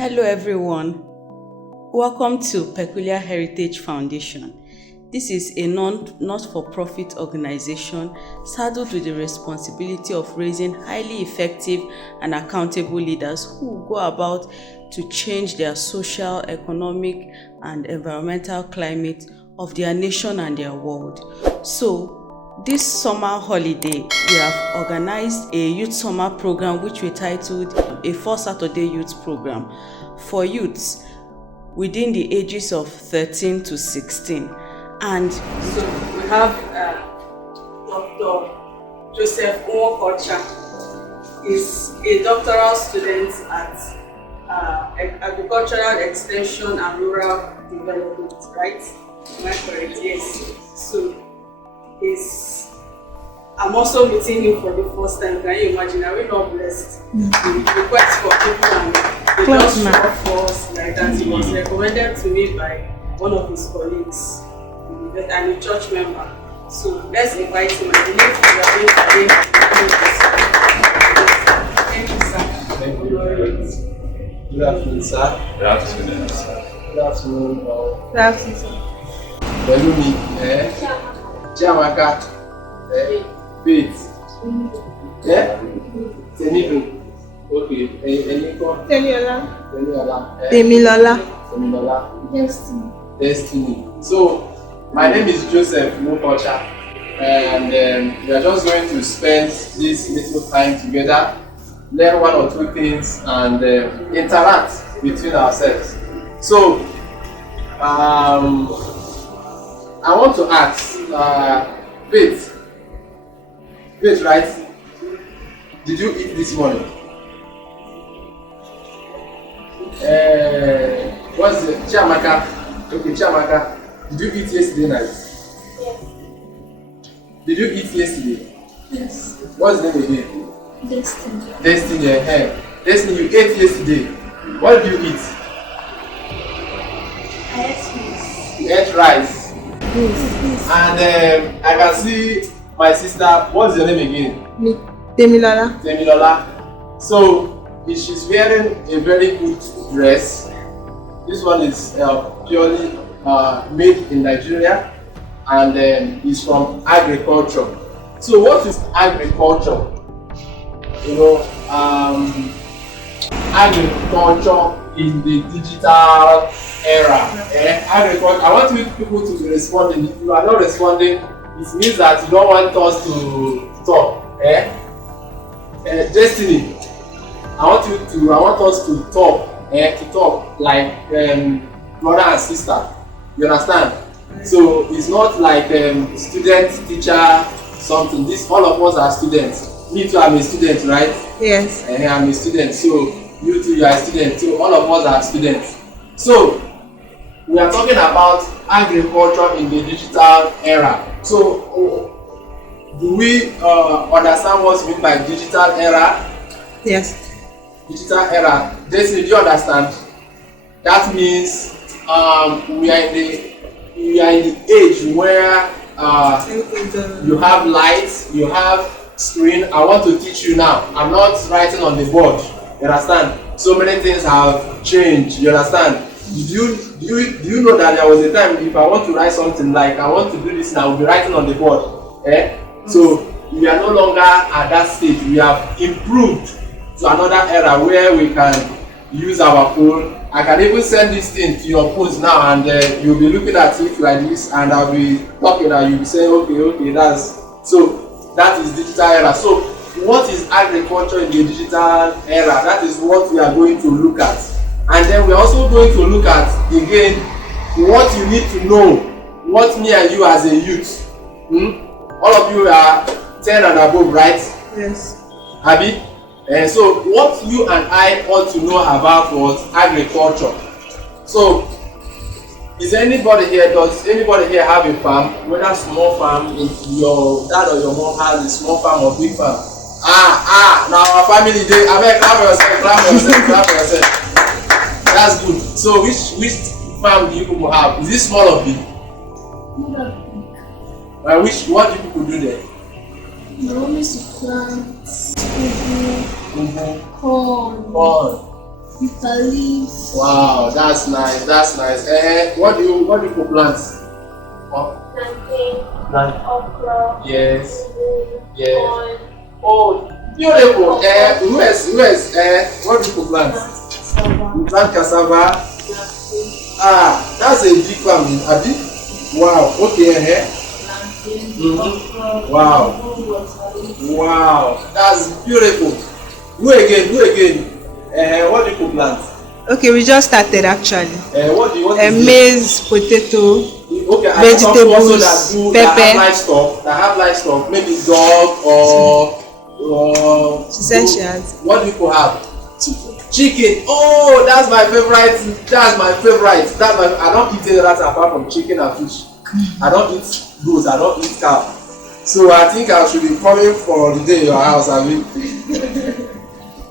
Hello everyone. Welcome to Peculiar Heritage Foundation. This is a not-for-profit organization saddled with the responsibility of raising highly effective and accountable leaders who go about to change their social, economic, and environmental climate of their nation and their world. So, this summer holiday, we have organized a youth summer program which we titled a 4-Saturday Youth Program for youths within the ages of 13 to 16. And so we have Dr. Joseph Nwokocha. He's a doctoral student at Agricultural Extension and Rural Development, right? Am I correct? Yes. So I'm also meeting him for the first time. Can you imagine? Are we not blessed? The request for people and they just show up for us like that. It was recommended to me by one of his colleagues and a church member. So let's invite him. I believe we are going to Thank you, sir. Thank you. Good afternoon, sir. Good afternoon, sir. Good afternoon. Good afternoon, sir. Belumi, Chiamaka, Faith, Tenidu. Okay, Eniko, Temiola. Temilola, Destiny. Destiny. So, my name is Joseph Nwokocha, and we are just going to spend this little time together, learn one or two things, and interact between ourselves. So, I want to ask, Faith, right? Did you eat this morning? What's the Chiamaka? Okay, Chiamaka. Did you eat yesterday night? Yes. Did you eat yesterday? Yes. What's the name again? Destiny. Destiny, Destiny, you ate yesterday. What did you eat? I ate rice. You ate rice. Yes. And I can see my sister. What's your name again? Me. Temilola. Temilola. So she's wearing a very good dress. This one is purely made in Nigeria, and is from agriculture. So what is agriculture? You know, agriculture in the digital era. Agriculture. I want you people to be responding. If you are not responding, it means that you don't want us to talk. Destiny. I want us to talk like brother and sister. You understand? So it's not like student, teacher, something. All of us are students. Me too, I'm a student, right? Yes. I'm a student. So you too, you are a student. So all of us are students. So we are talking about agriculture in the digital era. So do we understand what's meant by digital era? Yes. Digital era. Destiny, do you understand? That means we are in the age where you have lights, you have screen. I want to teach you now. I'm not writing on the board. You understand? So many things have changed. You understand? Do you know that there was a time if I want to write something like I want to do this now, I will be writing on the board. So we are no longer at that stage. We have improved to another era where we can use our phone. I can even send this thing to your phone now, and you'll be looking at it like this, and I'll be talking, and you'll be saying, okay, that is digital era. So what is agriculture in the digital era? That is what we are going to look at. And then we're also going to look at, again, what you need to know, what me and you as a youth. All of you are 10 and above, right? Yes. Abi? So what you and I ought to know about was agriculture. So does anybody here have a farm? Whether small farm, if your dad or your mom has a small farm or big farm? Now our family day. Clap for yourself. That's good. So which farm do you people have? Is it small or big? What do you people do there? My mom used to plant corn. Corn. bitter leaves. Wow, that's nice. That's nice. What do you for plants? Plantain, Plant. okra, Yes. ugu, Yes. corn, Oh, beautiful. What do you for plants? cassava, You plant cassava. plantain, That's a big farming, Abi. Wow. Okay. okra, Wow. ugu, waterleaf. Wow. That's beautiful. Do again. What do you for plants? Okay, we just started actually. What is it? Maize, potato, Okay, I vegetables, also that pepper. have livestock, maybe dog or She said she has. what do people have? Chicken. Chicken. Oh, that's my favorite. I don't eat any rat apart from chicken and fish. I don't eat goats. I don't eat cow. So I think I should be coming for the day in your house. I mean.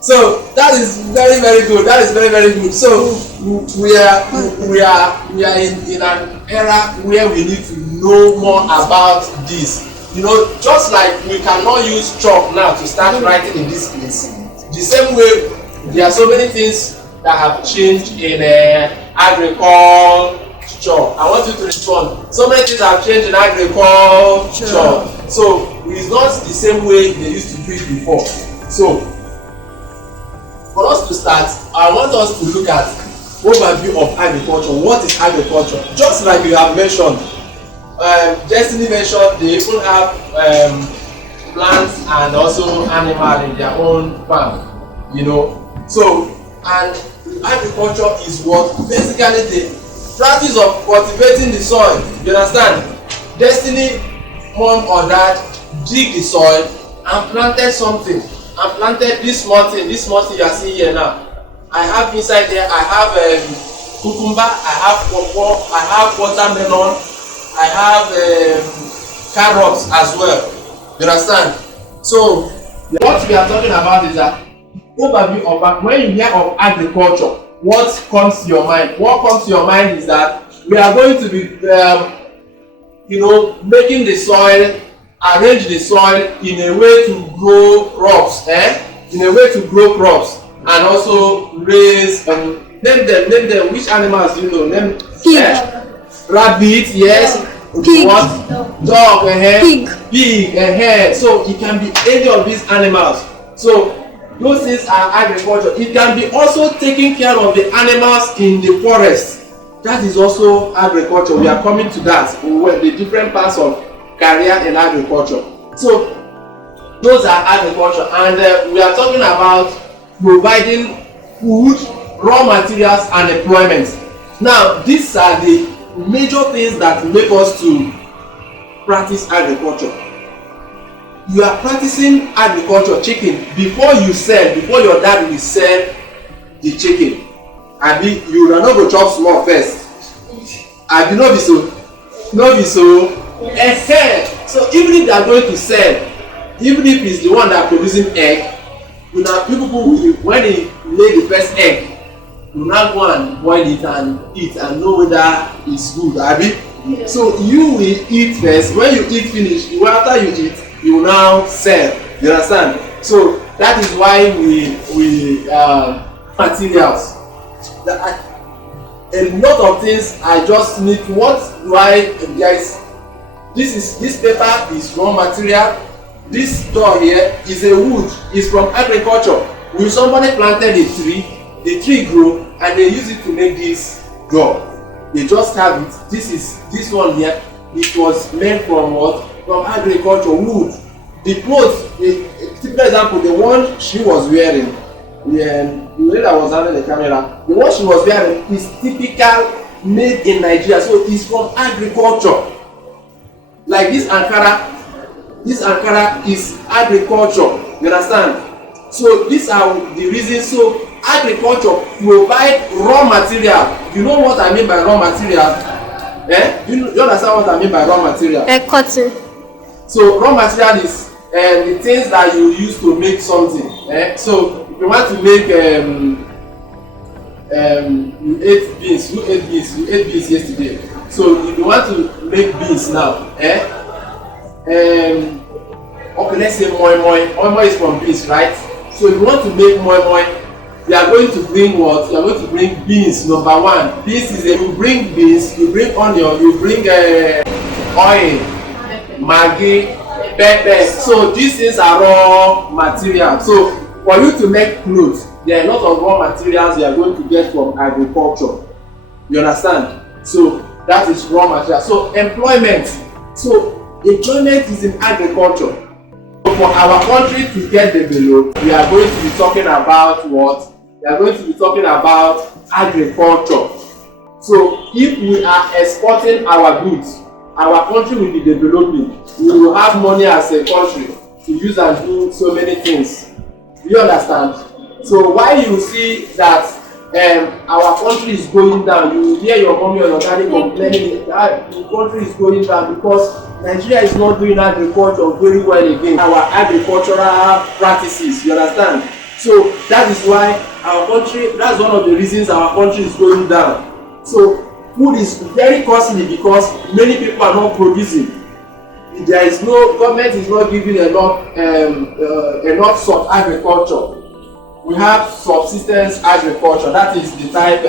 So that is very, very good. So we are in an era where we need to know more about this. You know, just like we cannot use chalk now to start writing in this place. The same way, there are so many things that have changed in agriculture. I want you to respond. So many things have changed in agriculture. So it's not the same way they used to do it before. So for us to start, I want us to look at overview of agriculture. What is agriculture? Just like you have mentioned, Destiny mentioned they even have plants and also animals in their own farm. You know, so and agriculture is what basically the practice of cultivating the soil. You understand? Destiny, mom or dad dig the soil and planted something. I planted this small thing you are seeing here now. I have inside there, I have cucumber, I have pawpaw, I have watermelon, I have carrots as well. You understand? So what we are talking about is that overview of when you hear of agriculture, what comes to your mind? What comes to your mind is that we are going to be making the soil, arrange the soil in a way to grow crops, and also raise name them. Which animals do you know? Name Pig. Rabbit, yes. Pig. What? Dog, Pig. So it can be any of these animals. So those things are agriculture. It can be also taking care of the animals in the forest. That is also agriculture. We are coming to that. The different parts of career in agriculture. So those are agriculture, and we are talking about providing food, raw materials, and employment. Now these are the major things that make us to practice agriculture. You are practicing agriculture chicken before your dad will sell the chicken. Abi you na no go chop small first. Abi no be so. So even if they are going to sell, even if it's the one that producing egg, people will, when they lay the first egg, you now go and boil it and eat and know whether it's good, abi. Yeah. So you will eat first. When you eat finish, after you eat, you will now sell. You understand? So that is why we materials. A lot of things I just need. What do I guys? This paper is raw material. This door here is a wood. It's from agriculture. When somebody planted a tree, the tree grew and they use it to make this door. They just have it. This one here. It was made from what? From agriculture, wood. The clothes, typical example, the one she was wearing. The lady that was having the camera, the one she was wearing is typical made in Nigeria, so it's from agriculture. Like this Ankara is agriculture. You understand? So these are the reasons. So agriculture provide raw material. You know what I mean by raw material? You understand what I mean by raw material? Cotton. So raw material is the things that you use to make something. So if you want to make you ate beans yesterday. So if you want to make beans now, okay, let's say moi moi is from beans, right? So if you want to make moi moi you are going to bring what? You are going to bring beans. Number one, beans is you bring beans, you bring onion, you bring oil, maggi, pepper. So these things are raw materials. So for you to make clothes, there are a lot of raw materials you are going to get from agriculture. You understand? So that is raw material. So employment. So employment is in agriculture. So for our country to get developed, we are going to be talking about what? We are going to be talking about agriculture. So if we are exporting our goods, our country will be developing. We will have money as a country to use and do so many things. Do you understand? So why you see that our country is going down, you hear your mommy or your daddy complaining that the country is going down because Nigeria is not doing agriculture very well again. Our agricultural practices, you understand? So that is why our country, that's one of the reasons our country is going down. So food is very costly because many people are not producing. There is no, government is not giving enough sort agriculture. We have subsistence agriculture. That is the type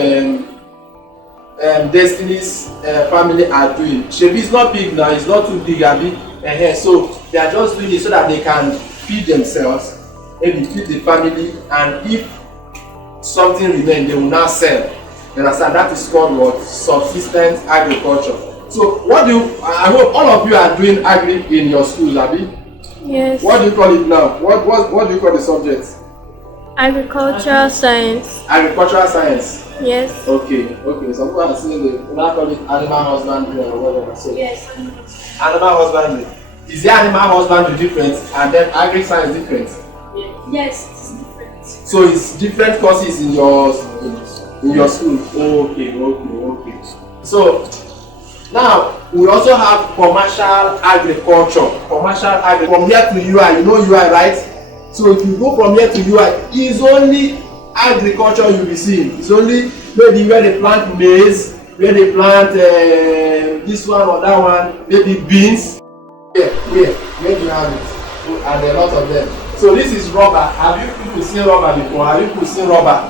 Destiny's family are doing. Shebi is not big now, it's not too big, abi. So they are just doing it so that they can feed themselves, maybe feed the family, and if something remains, they will now sell. You understand? That is called what? Subsistence agriculture. So what do you, I hope all of you are doing agri in your schools, abi? Yes. What do you call it now? What do you call the subject? Agricultural science. Agricultural science. Yes. Okay. Some people are saying they now call it animal husbandry or whatever. So Yes. animal husbandry. Is the animal husbandry different and then agri science different? Yes, it's different. So it's different courses in your school. Okay. So now we also have commercial agriculture. From here to UI, you know UI, right? So if you go from here to UI, it's only agriculture you'll be seeing. It's only maybe where they plant maize, where they plant this one or that one, maybe beans. Where do you have it? And a lot of them. So this is rubber. Have you people seen rubber before? Have you people seen rubber?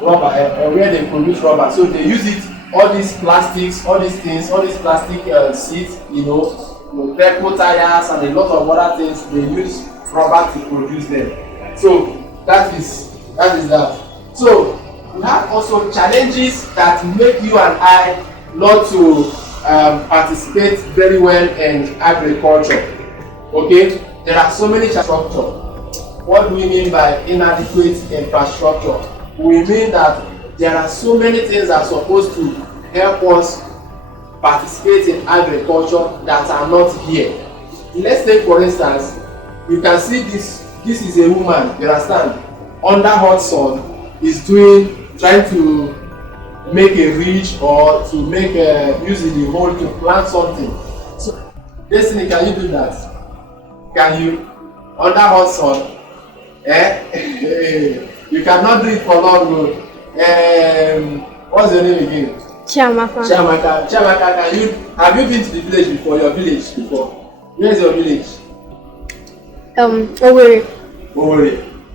Where they produce rubber. So they use it, all these plastics, all these things, all these plastic seats, vehicle tires and a lot of other things, they use rubber to produce them. So that is that. So we have also challenges that make you and I not to participate very well in agriculture. Okay, there are so many infrastructure. What do we mean by inadequate infrastructure? We mean that there are so many things that are supposed to help us participate in agriculture that are not here. Let's take for instance, you can see this is a woman, you understand, under hot sun is trying to make a ridge or to make using the hole to plant something. So Destiny, can you do that? Can you? Under hot sun? You cannot do it for long. What's your name again? Chiamaka. Chiamaka, have you been to the village before? Your village before? Where is your village? Owerri.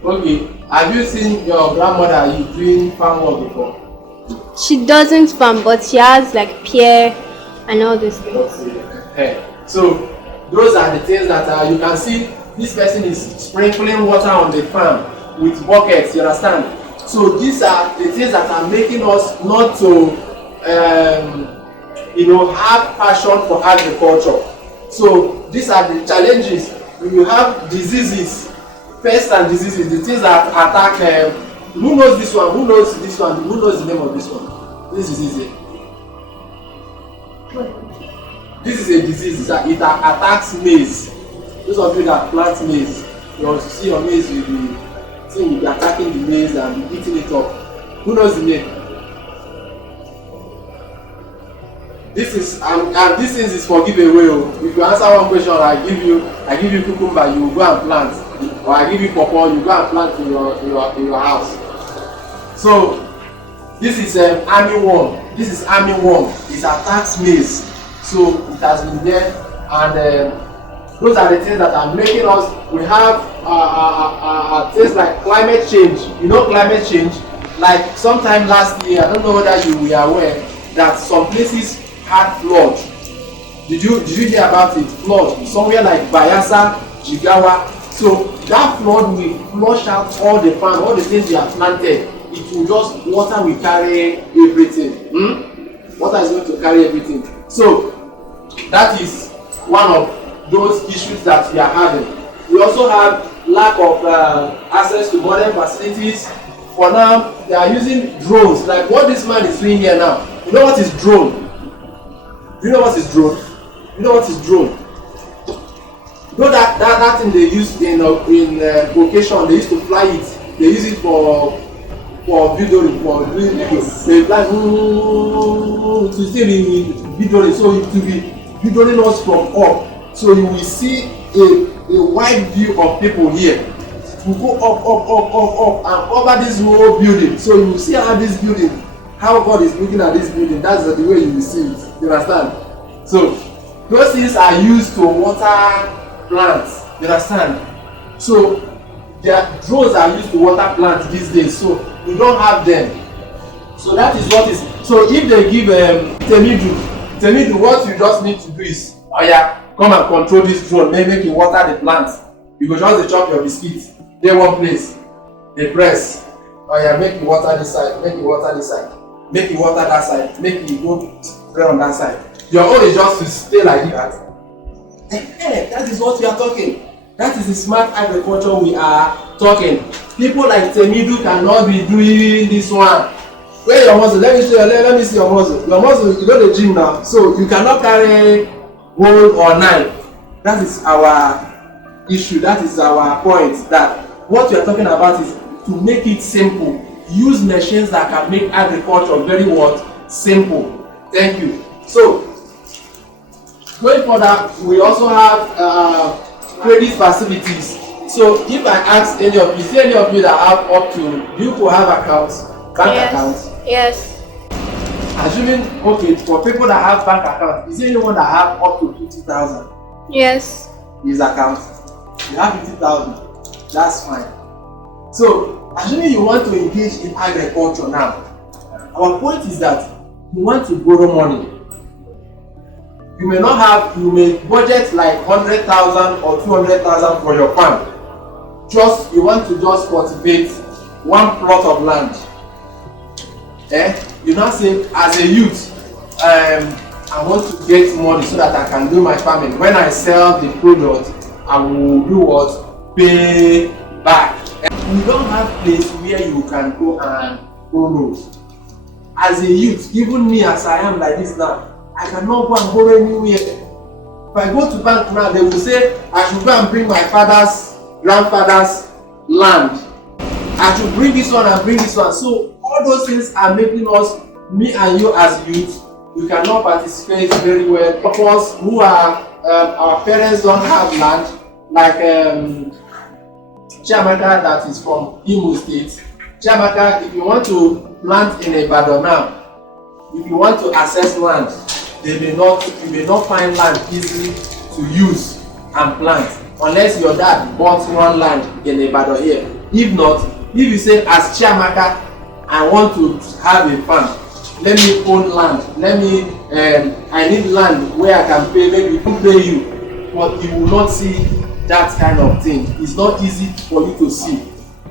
Okay. Have you seen your grandmother doing farm work before? She doesn't farm, but she has like pear and all those things. Okay. So those are the things that you can see. This person is sprinkling water on the farm with buckets. You understand? So these are the things that are making us not to, have passion for agriculture. So these are the challenges. You have diseases, pests and diseases, the things that attack. Who knows this one? Who knows this one? Who knows the name of this one? This is easy. This is a disease that it attacks maize. Those of you that plant maize, you see your maize will be attacking the maize and eating it up. Who knows the name? This is and this thing is for giveaway. If you answer one question, I give you cucumber, you go and plant, or I give you pawpaw, you go and plant in your house. So this is armyworm. This is armyworm. It attacks maize. So it has been there, and those are the things that are making us. We have things like climate change. You know climate change? Like sometime last year, I don't know whether you were aware that some places had flood. Did you hear about it? Flood. Somewhere like Bayelsa, Jigawa. So that flood will flush out all the farm, all the things we have planted. It will just, water will carry everything. Water is going to carry everything. So that is one of those issues that we are having. We also have lack of access to modern facilities. For now, they are using drones, like what this man is doing here now. You know what is drone? Do you know what is drone? You know what is drone? You know that thing they use in vocation, they used to fly it. They use it for videoing, for doing videos. They fly to still in videoing, so it will be videoing us from up. So you will see a wide view of people here. We go up and over this whole building. So you will see how this building, how God is looking at this building. That's the way you will see it. You understand? So those things are used to water plants. You understand? So their drones are used to water plants these days. So we don't have them. So that is what is. So if they give Temidu, what you just need to do is, oh yeah, come and control this drone. Make it water the plants. You go just chop your biscuits. They one place. They press. Oh yeah, make it water this side. Make it water this side. Make it water that side. Make it go spray on that side. Your own is just to stay like that. That is what we are talking. That is the smart agriculture we are talking. People like Temidu cannot be doing this one. Where your muscle? Let me see your muscle. Your muscle, you go to the gym now, so you cannot carry gold or knife. That is our issue. That is our point. That what we are talking about is to make it simple. Use machines that can make agriculture very simple. Thank you. So going further, we also have credit facilities. So if I ask any of you, is there any of you that have up to, do you have accounts, bank accounts? Yes. Assuming, okay, for people that have bank accounts, is there anyone that have up to 50,000? Yes. His account. You have 50,000. That's fine. So assuming you want to engage in agriculture now, our point is that you want to borrow money. You may not have, you may budget like 100,000 or 200,000 for your farm. Just, you want to just cultivate one plot of land. You now say, as a youth, I want to get money so that I can do my farming. When I sell the product, I will do what? Pay back. You don't have place where you can go and borrow. As a youth, even me as I am like this now, I cannot go and borrow anywhere. If I go to bank now, they will say I should go and bring my father's, grandfather's land. I should bring this one and bring this one. So all those things are making us, me and you as youth, we cannot participate very well. Of course, who are our parents don't have land, like Chiamaka that is from Imo State. Chiamaka, if you want to plant in Ibadan now, if you want to access land, you may not find land easily to use and plant unless your dad bought one land in Ibadan here. If not, if you say as Chiamaka, I want to have a farm, let me own land, I need land where I can pay, maybe we can pay you, but you will not see that kind of thing. It's not easy for you to see.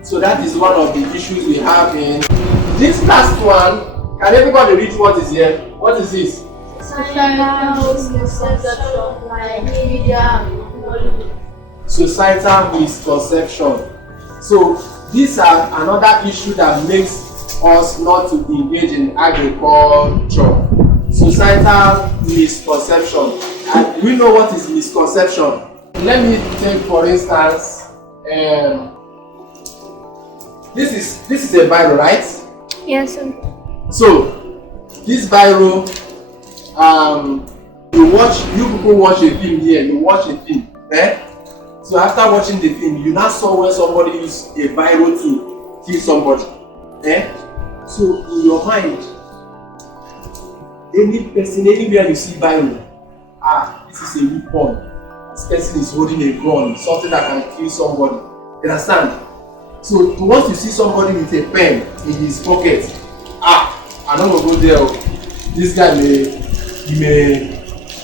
So that is one of the issues we have in this last one. Can everybody read what is here? What is this? Societal misconception. So these are another issue that makes us not to engage in agriculture. Societal misconception. And we know what is misconception. Let me take for instance, this is a biro, right? Yes, sir. So this biro, you people watch a film here, you watch a film, so after watching the film, you now saw where somebody used a biro to kill somebody, so in your mind, any person, anywhere you see biro, this is a weapon, this person is holding a gun, something that can kill somebody. You understand? So once you see somebody with a pen in his pocket, I don't go there. This guy may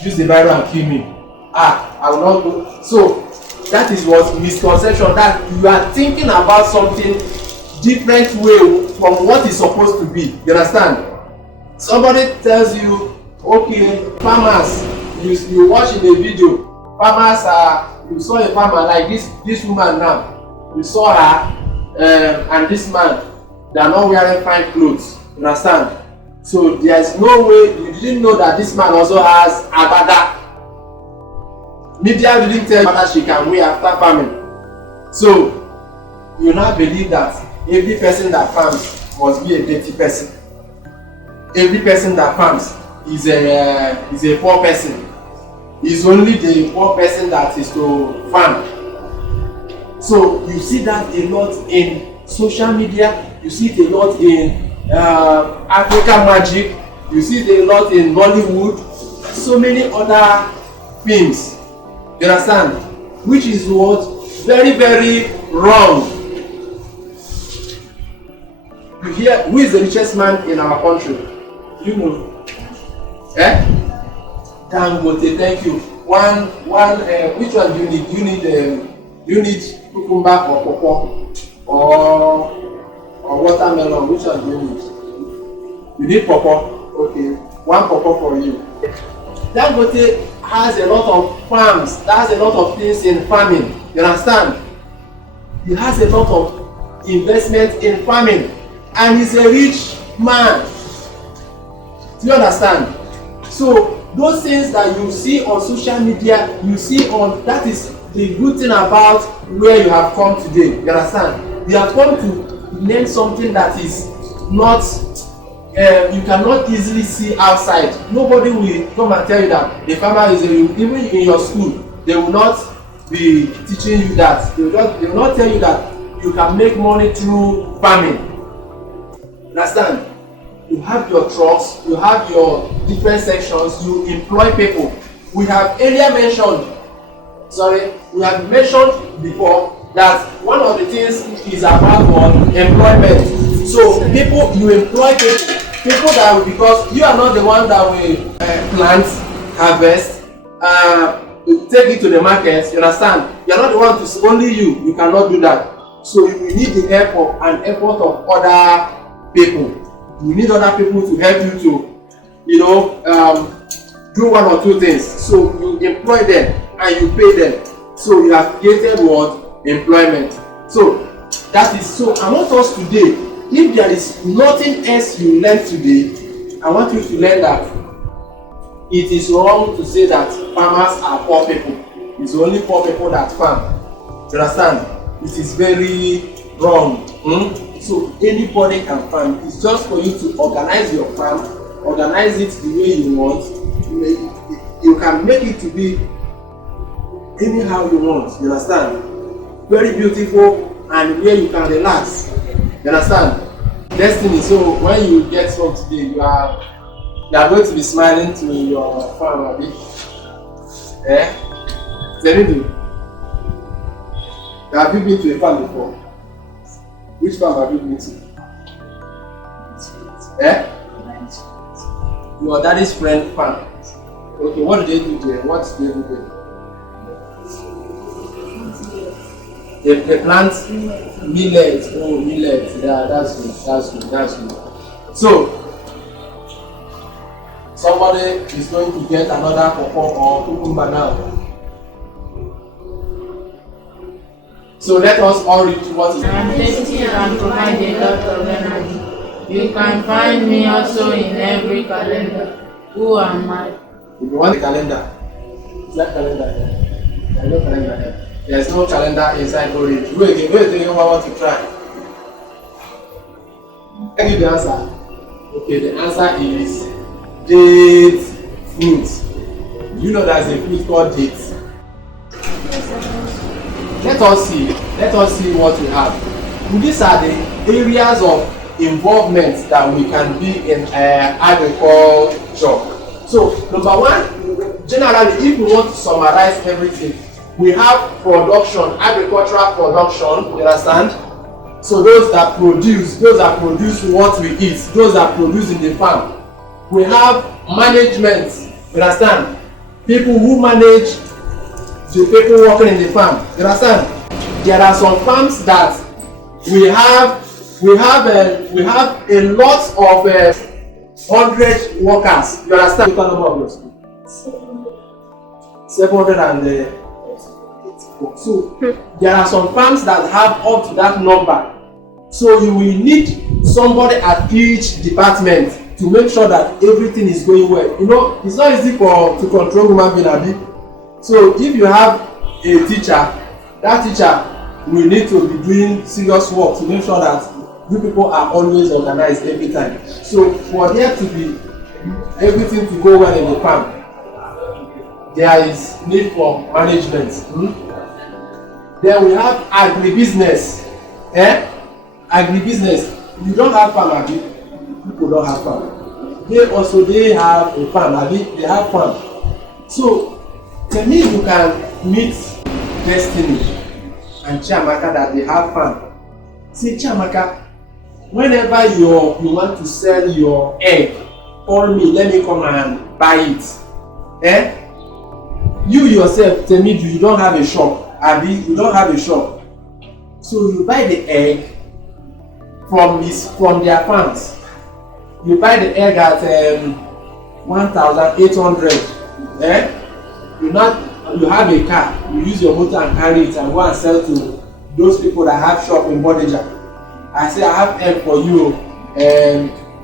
use the Bible and kill me. I will not go. So that is what misconception, that you are thinking about something different way from what is supposed to be. You understand? Somebody tells you, okay, farmers, you watch in a video, farmers are, you saw a farmer like this woman now, you saw her and this man, they are not wearing fine clothes. You understand? So there is no way, you didn't know that this man also has agbada. Media didn't tell you that she can wear after farming. So you now believe that every person that farms must be a dirty person. Every person that farms is a poor person. It's only the poor person that is to farm. So you see that a lot in social media, you see it a lot in African magic, you see it a lot in Bollywood, so many other films. You understand? Which is what very, very wrong. You hear who is the richest man in our country? You know? Dangote, thank you. Which one do you need? You need cucumber or pawpaw or watermelon? Which one do you need? You need pawpaw. Okay, one pawpaw for you. Dangote has a lot of farms. That has a lot of things in farming. You understand? He has a lot of investment in farming, and he's a rich man. Do you understand? So those things that you see on social media, you see on, that is the good thing about where you have come today. You understand? You have come to learn something that is not you cannot easily see outside. Nobody will come and tell you that the farmer is even in your school. They will not be teaching you that. They will not tell you that you can make money through farming. Understand? You have your trucks, you have your different sections, you employ people. We have earlier mentioned, we have mentioned before that one of the things is about employment. So people, you employ people that will, because you are not the one that will plant, harvest, take it to the market. You understand? You are not the one to, only you cannot do that. So you will need the help of an effort of other people. You need other people to help you to, do one or two things. So you employ them and you pay them. So you have created what? Employment. So that is, so I want us today, if there is nothing else you learn today, I want you to learn that it is wrong to say that farmers are poor people. It's only poor people that farm. You understand? It is very wrong. So anybody can farm. It's just for you to organize your farm, organize it the way you want. You can make it to be anyhow you want. You understand? Very beautiful, and where you can relax. You understand? Destiny. So when you get home today, you are going to be smiling to your farm, abi? Serene. Have you been to a farm before? Which farm have you been to? Your daddy's friend farm. Okay, what do they do there? What do they do there? They plant millet. Oh, millet. Yeah, that's good. So somebody is going to get another pawpaw or cucumber now. So let us all read what is. I am tasty and provide a lot of energy. You can find me also in every calendar. Who am I? If you want a calendar, is that calendar here? There is no calendar here. There is no calendar inside orange. Wait, you want to try? Can you give the answer? Okay, the answer is date fruit. Do you know there is a fruit called date? Let us see what we have. These are the areas of involvement that we can be in agriculture. So number one, generally, if we want to summarize everything, We have production, agricultural production, you understand? So those that produce what we eat, those that produce in the farm. We have management, you understand? People who manage the people working in the farm, you understand? There are some farms that we have a lot of 100 workers, you understand? What number of yours? 700 and so there are some farms that have up to that number. So you will need somebody at each department to make sure that everything is going well. You know, it's not easy to control human being, abi. So if you have a teacher, that teacher will need to be doing serious work to make sure that you people are always organized every time. So for there to be everything to go well in the farm, there is need for management. Then we have agribusiness. Agribusiness. You don't have farm, abi? People don't have farm. They have a farm, abi? They have farm. So tell me you can meet Destiny and Chiamaka that they have farm. Say, Chiamaka, whenever you want to sell your egg, call me, let me come and buy it. You yourself, tell me, you don't have a shop, abi? You don't have a shop. So you buy the egg from their farms. You buy the egg at 1,800. You have a car, you use your motor and carry it and go and sell to those people that have shop in Bodija. I say, I have egg for you,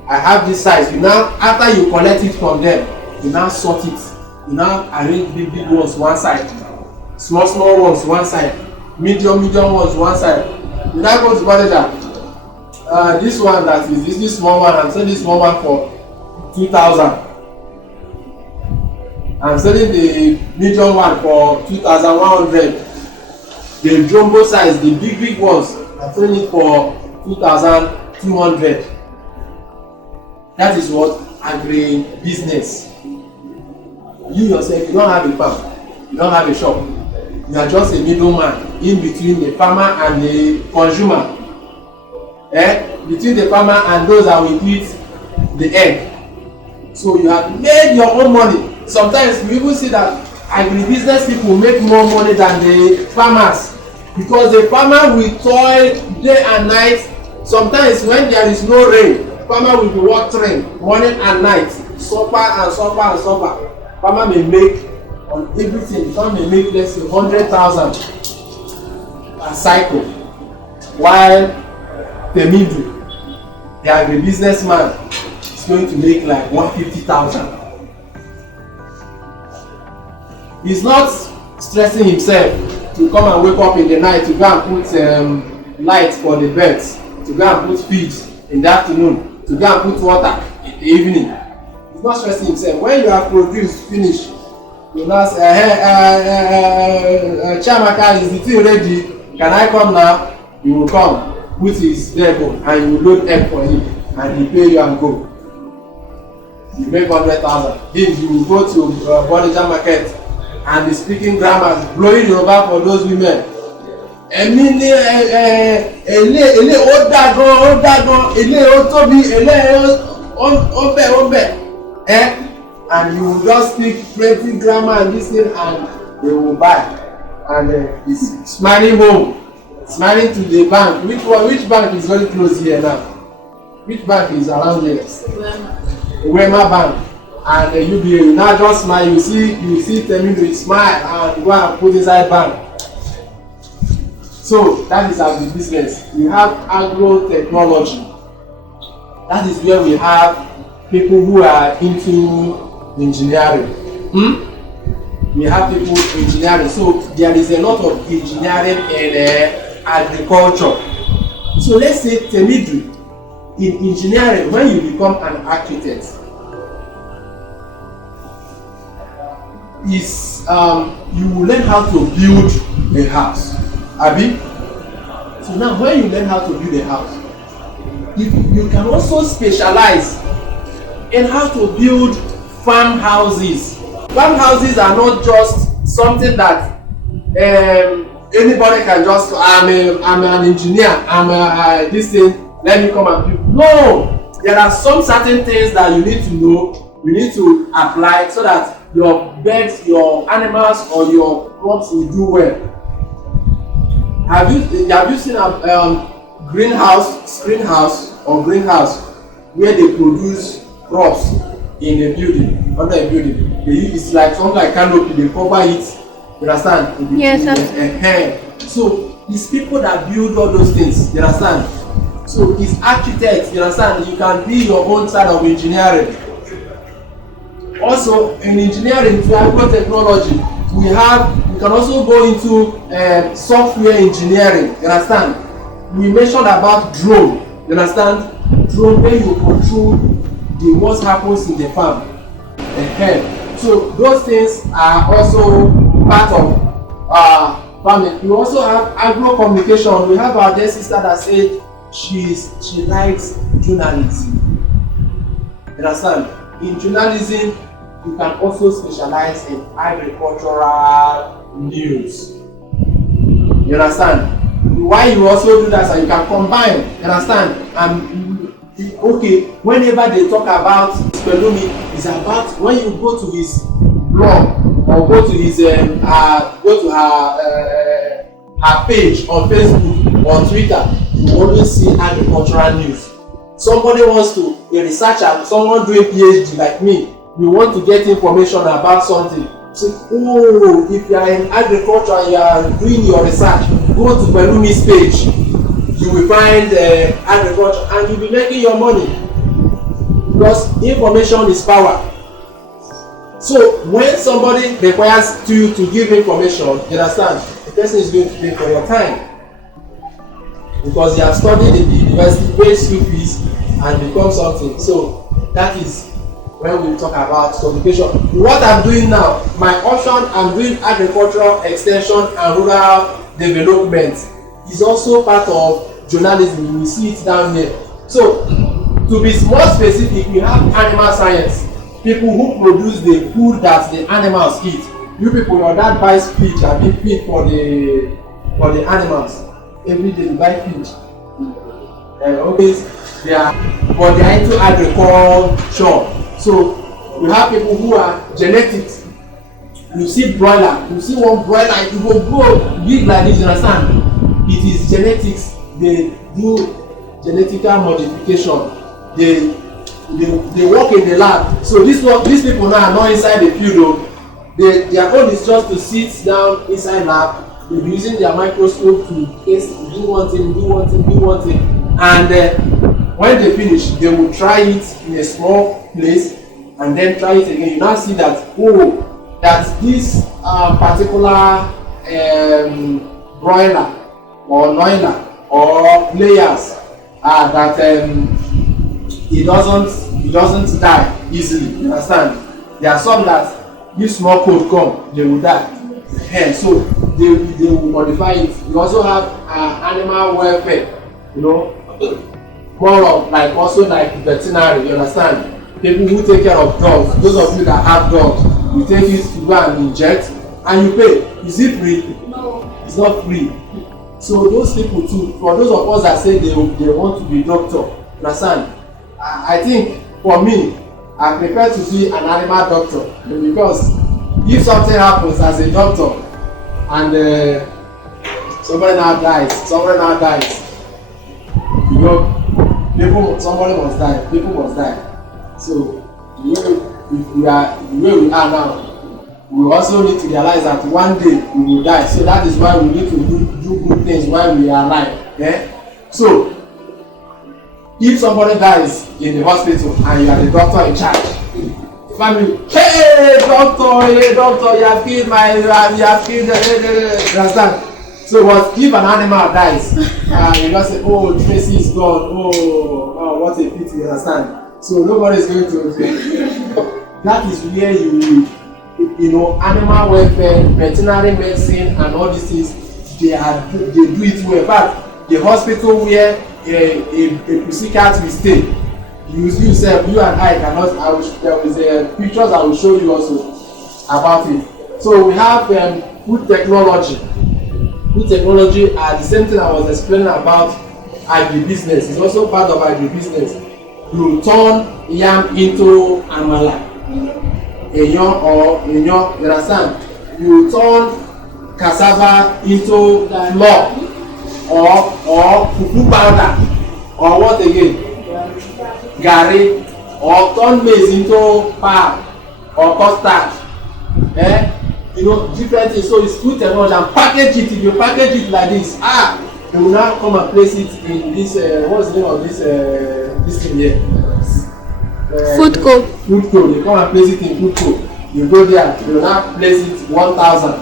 I have this size. You now, after you collect it from them, you now sort it. You now arrange big ones one side, small ones one side, medium ones one side. You now go to Bodija. This one that is this small one, I'm selling this small one for 2,000. I'm selling the medium one for 2,100. The jumbo size, the big ones, I'm selling it for 2,200. That is what agri-business. You yourself, you don't have a farm, you don't have a shop. You are just a middleman in between the farmer and the consumer. Between the farmer and those that will eat the egg. So you have made your own money. Sometimes we even see that agribusiness people make more money than the farmers, because the farmer will toil day and night. Sometimes when there is no rain, farmer will be watering morning and night, suffer. Farmer may make on everything, farmer may make let's say 100,000 per cycle, while the middle, the agribusiness man is going to make like 150,000. He's not stressing himself to come and wake up in the night to go and put light for the birds, to go and put feed in the afternoon, to go and put water in the evening. He's not stressing himself. When you have produced, finish, you now say, Chiamaka, is the thing ready? Can I come now? He will come, put his vehicle, and you will load egg for him, and he pay you and go. You make 100,000. Then you will go to Bodija market and be speaking grammar, blowing Yoruba for those women. And you will just speak plenty grammar and this thing, and they will buy. And he's smiling home, smiling to the bank. Which bank is very close here now? Which bank is around here? Wema Bank. And you now just smile. You see Temido smile and go and put inside bank. So that is our business. We have agro technology. That is where we have people who are into engineering. We have people engineering. So there is a lot of engineering in agriculture. So let's say Temido, in engineering, when you become an architect, is you will learn how to build a house, abi? So now when you learn how to build a house, you can also specialize in how to build farmhouses. Farmhouses are not just something that anybody can just I'm an engineer, this thing, let me come and build. No, there are some certain things that you need to know, you need to apply so that your birds, your animals or your crops will do well. Have you seen a greenhouse where they produce crops in a building, under a building? It's like something like canopy, they cover it. You understand? Yes, so it's people that build all those things. You understand? So it's architects. You understand? You can be your own side of engineering. Also in engineering, to agro technology, we can also go into software engineering. You understand? We mentioned about drone. You understand? Drone, where you control what happens in the farm. So those things are also part of farming. We also have agro communication. We have our dear sister that said she likes journalism. You understand? In journalism, you can also specialize in agricultural news. You understand? Why you also do that, so you can combine. You understand? And okay, whenever they talk about Pelumi, it's about when you go to his blog or go to his her page on Facebook or Twitter, you always see agricultural news. Somebody wants to, a researcher, someone doing PhD like me, you want to get information about something. Say, oh, if you are in agriculture and you are doing your research, go to Pelumi's page. You will find agriculture and you'll be making your money. Because information is power. So when somebody requires you to give information, you understand, the person is going to pay for your time. Because they have studied in the university, paid school fees, and become something. So that is when we talk about communication. What I'm doing now, my option, I'm doing agricultural extension and rural development, is also part of journalism. You will see it down here. So to be more specific, we have animal science, people who produce the food that the animals eat. You people, your dad buys feed and give feed for the animals. Every day you buy feed. Always they are into agriculture. So we have people who are genetics. You see broiler, you see one broiler, it will grow big like this, you understand? It is genetics. They do genetical modification. They work in the lab. So these people now are not inside the field. Their own is just to sit down inside lab. They'll be using their microscope to test, do one thing, and when they finish, they will try it in a small place and then try it again. You now see that that this particular broiler or noiler or layers that it doesn't die easily. You understand? There are some that if small cold come, they will die. So they will modify it. You also have animal welfare, you know, more of like also like veterinary. You understand? People who take care of dogs. Those of you that have dogs, you take it to go and inject, and you pay. Is it free? No. It's not free. So those people too. For those of us that say they want to be doctor, you understand? I think for me, I prefer to be an animal doctor because if something happens as a doctor and somebody now dies, you know, somebody must die, people must die. So if we are where we are now, we also need to realize that one day we will die. So that is why we need to do good things while we are alive. Yeah? So if somebody dies in the hospital and you are the doctor in charge, family, hey doctor, you have killed understand? So what if an animal dies and you just say, oh, Tracy is gone, oh what a pity, you understand? So nobody is going to that is where you know, animal welfare, veterinary medicine and all these things, they do it well. In fact, the hospital where a pussycat will stay, you and I cannot, there is pictures I will show you also about it. So we have food technology. Food technology are the same thing I was explaining about agribusiness. It's also part of agribusiness. You turn yam into amala, enyo or enyo, you understand? You turn cassava into flour or fufu powder or what again? Garri, or turn maize into pap or custard. You know, different things. So it's food technology, and package it. If you package it like this, they will now come and place it in this what's the name of this thing here? Food co. Food co. They come and place it in food co. You go there, they will now place it 1,000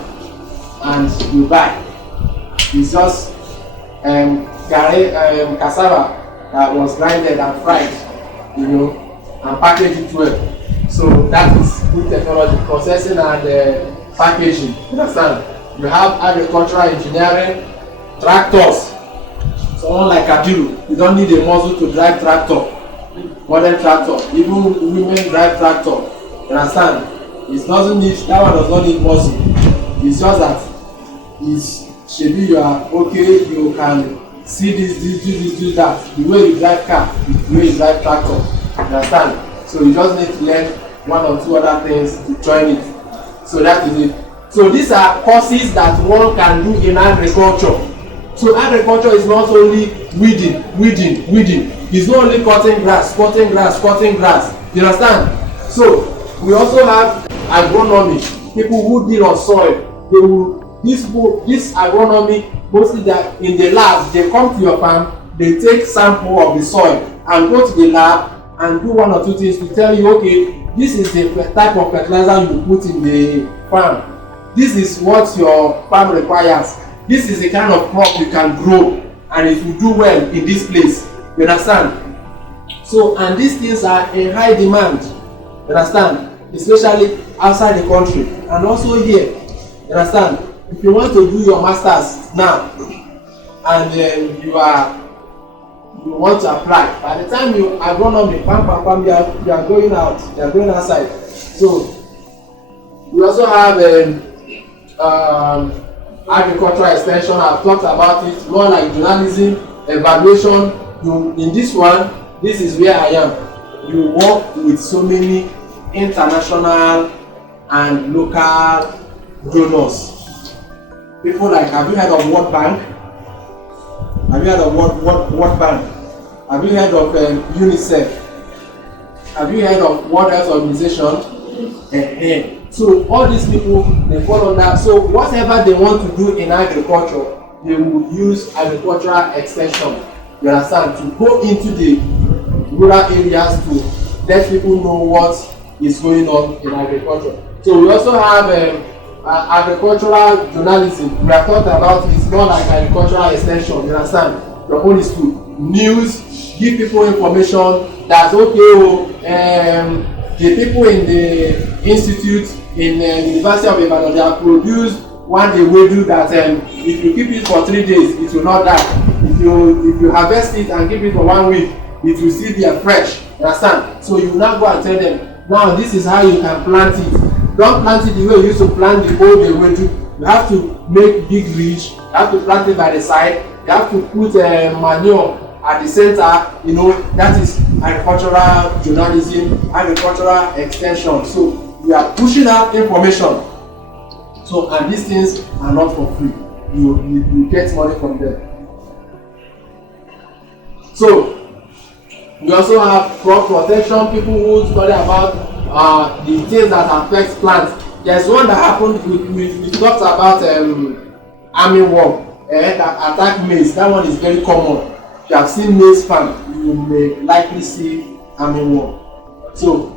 and you buy. It's just garri, cassava that was grinded and fried, you know, and package it well. So that is food technology, processing and packaging. You understand? You have agricultural engineering, tractors. Someone like Kabiru, you don't need a muscle to drive tractor, modern tractor. Even women drive tractor. You understand? It doesn't need, that one does not need muscle. It's just that maybe you are okay, you can see this, do that. The way you drive car, the way you drive tractor. You understand? So you just need to learn one or two other things to join it. So that is it. So these are courses that one can do in agriculture. So agriculture is not only weeding. It's not only cutting grass. You understand? So we also have agronomy. People who deal on soil. They will this agronomy, mostly that in the lab, they come to your farm, they take sample of the soil and go to the lab and do one or two things to tell you, okay, this is the type of fertilizer you put in the farm. This is what your farm requires. This is the kind of crop you can grow, and it will do well in this place. You understand? So, and these things are in high demand. You understand? Especially outside the country and also here. You understand? If you want to do your masters now and you want to apply, by the time you agronomy, you are going out, you are going outside. So we also have agricultural extension. I've talked about it, more like journalism, evaluation. In this one, this is where I am. You work with so many international and local donors. People like, have you heard of World Bank? Have you heard of World Bank? Have you heard of UNICEF? Have you heard of World Health Organization? So all these people, they fall on that. So whatever they want to do in agriculture, they will use agricultural extension. You understand? To go into the rural areas to let people know what is going on in agriculture. So we also have agricultural journalism. We have talked about it. It's not like agricultural extension. You understand? Your own is to news, give people information that's okay. The people in the institute in University of Ibadan, they have produced one ewedu that if you keep it for 3 days, it will not die. If you harvest it and keep it for 1 week, it will still be fresh. You understand? So you now go and tell them, now this is how you can plant it. Don't plant it the way you used to plant the old ewedu. You have to make big ridge. You have to plant it by the side. You have to put manure at the center. You know, that is agricultural journalism, agricultural extension. So we are pushing out information. So, and these things are not for free. You get money from them. So we also have crop protection. People who study about the things that affect plants. There's one that happened. We talked about armyworm that attack maize. That one is very common. If you have seen maize farm, you may likely see armyworm. So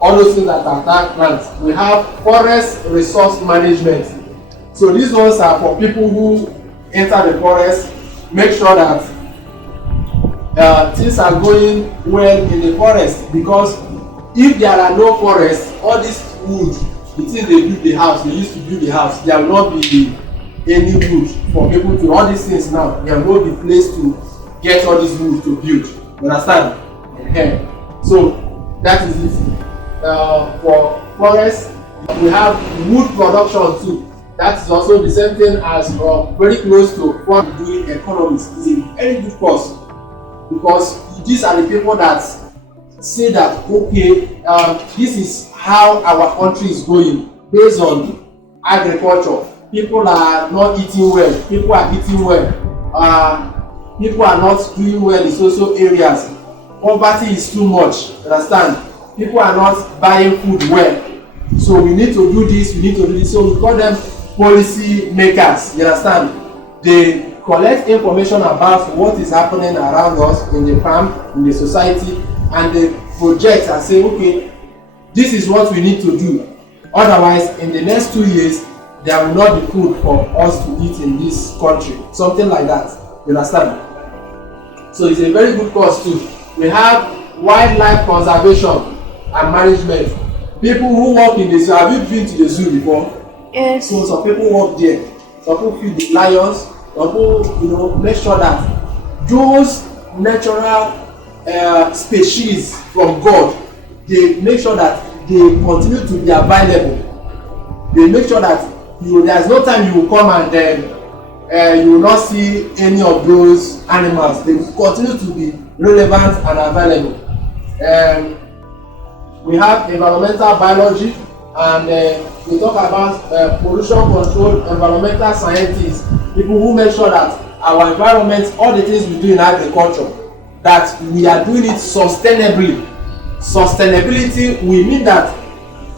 all those things that attack plants. We have forest resource management. So these ones are for people who enter the forest, make sure that things are going well in the forest, because if there are no forests, all this wood, the things they build the house, they used to build the house, there will not be any wood for people to, all these things now, there will not be place to get all this wood to build. You understand? Okay. So that is it. For forest, we have wood production too. That is also the same thing as very close to what we do in economics. It's a very good course because these are the people that say that okay, this is how our country is going based on agriculture. People are not eating well, people are eating well, people are not doing well in social areas, poverty is too much, understand, people are not buying food well, so we need to do this, we need to do this. So we call them policy makers, you understand. They collect information about what is happening around us in the farm, in the society, and they project and say okay, this is what we need to do, otherwise in the next 2 years there will not be food for us to eat in this country, something like that, you understand. So it's a very good course too. We have wildlife conservation and management. People who work in the zoo, have you been to the zoo before? Yes. So some people work there, some people feed the lions, some people make sure that those natural species from God, they make sure that they continue to be available. They make sure that there's no time you will come and then you will not see any of those animals. They will continue to be relevant and available. We have environmental biology, and we talk about pollution control, environmental scientists, people who make sure that our environment, all the things we do in agriculture, that we are doing it sustainably. Sustainability, we mean that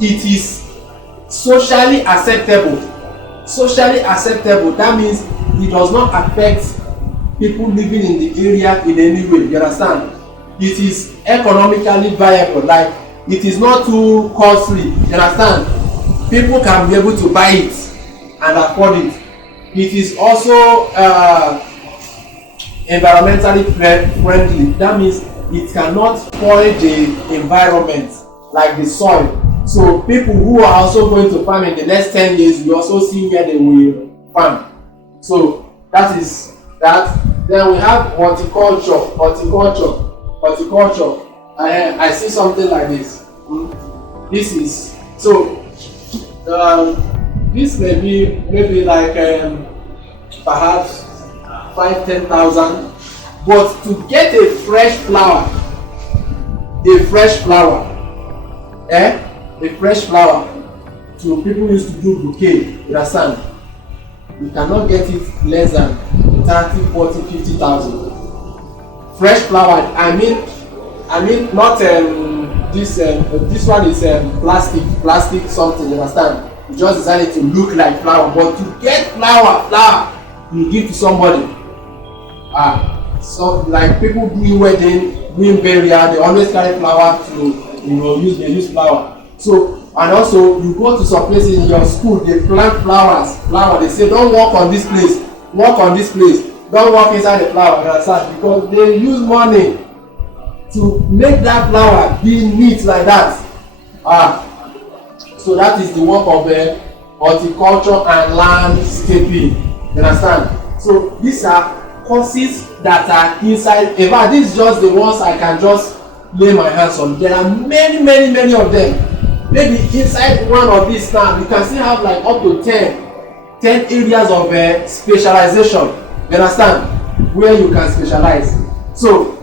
it is socially acceptable. Socially acceptable, that means it does not affect people living in the area in any way, you understand. It is economically viable, like it is not too costly, you understand. People can be able to buy it and afford it. It is also environmentally friendly, that means it cannot spoil the environment like the soil. So people who are also going to farm in the next 10 years, we also see where they will farm. So that is that. Then we have horticulture. I see something like this. This is so. This may be like perhaps 5,000-10,000, but to get a fresh flower, to people used to do bouquet, you understand, you cannot get it less than 30, 40, 50,000. Fresh flower, I mean not this one is plastic something, you understand. You just decided to look like flower, but to get flower you give to somebody. So like people doing wedding, doing burial, they always carry flower to they use flower. So, and also you go to some places in your school, they plant flowers. They say don't walk on this place, walk on this place, don't walk inside the flower, you understand, because they use money to make that flower be neat like that. So that is the work of horticulture and landscaping, you understand. So these are courses that are inside. In fact, this is just the ones I can just lay my hands on. There are many of them. Maybe inside one of these now, you can still have like up to 10 areas of specialization, you understand, where you can specialize. So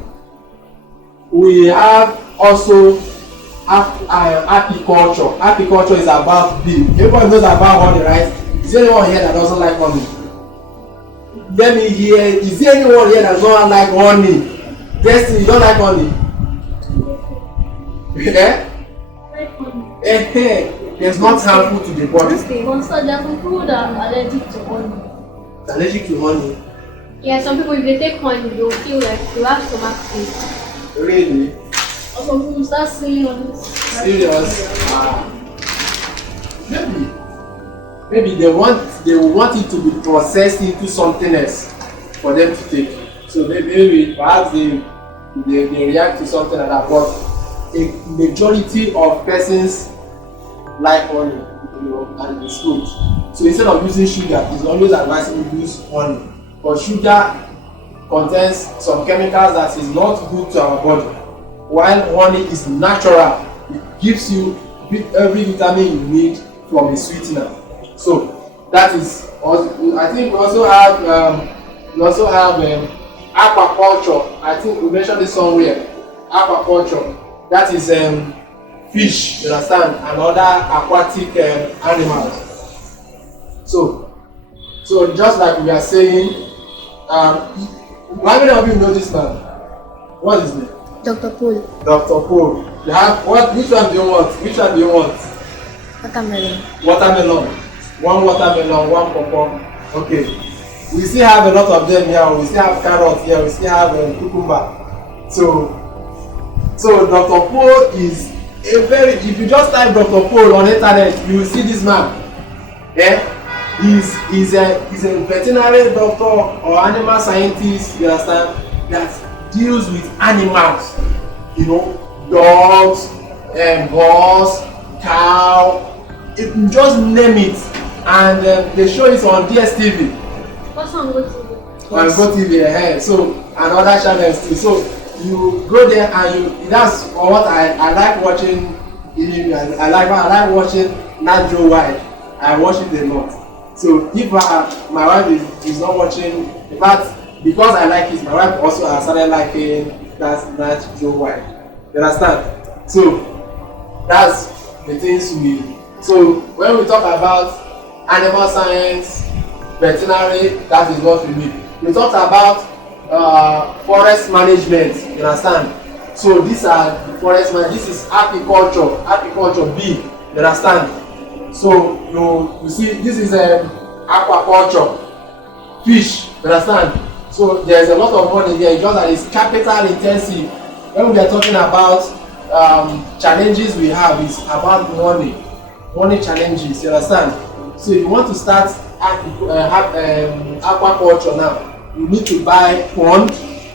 we have also apiculture. Apiculture is about bee. Everyone knows about honey, right? Is there anyone here that doesn't like honey? Let me hear. Is there anyone here that doesn't like honey? Destiny, you don't like honey? Yeah? It's not harmful to the body. So there are some people that are allergic to honey. Allergic to honey? Yeah, some people if they take honey, they'll feel like they have stomach pain. Really? Or some people start saying on this. Serious? Maybe they want it to be processed into something else for them to take. So maybe perhaps they react to something like that. But a majority of persons like honey, and it's good. So instead of using sugar, it's always advisable to use honey. But sugar contains some chemicals that is not good to our body, while honey is natural. It gives you every vitamin you need from a sweetener. So That is, I think we also have aquaculture. I think we mentioned this somewhere. Aquaculture. That is fish, you understand, and other aquatic animals. So just like we are saying, how many of you know this man? What is his name? Dr. Paul. Dr. Paul. You have what? Which one do you want? Which one do you want? Watermelon. Watermelon. One watermelon, one pawpaw. Okay. We still have a lot of them here. We still have carrots here. We still have cucumber. So Dr. Paul is a very. If you just type Dr. Paul on the internet, you will see this man. Yeah. He's a veterinary doctor or animal scientist. You understand? That deals with animals. You know, dogs, horse, cow. You just name it, and they show it on DSTV. What's on GoTV? On GoTV, so and other channels too. So you go there and that's what I like watching. I like watching Nat Geo Wild. I watch it a lot. So if my wife is not watching, in fact, because I like it, my wife also has started liking that Nat Geo Wild. You understand? So that's the things we. So when we talk about animal science, veterinary, that is what we mean. We talked about forest management. You understand? So these are the forest management. This is apiculture B. You understand? So you see, this is aquaculture, fish. You understand? So there's a lot of money here. It's just that it's capital intensive. When we are talking about challenges we have, is about money challenges. You understand? So if you want to start aquaculture now, you need to buy pond.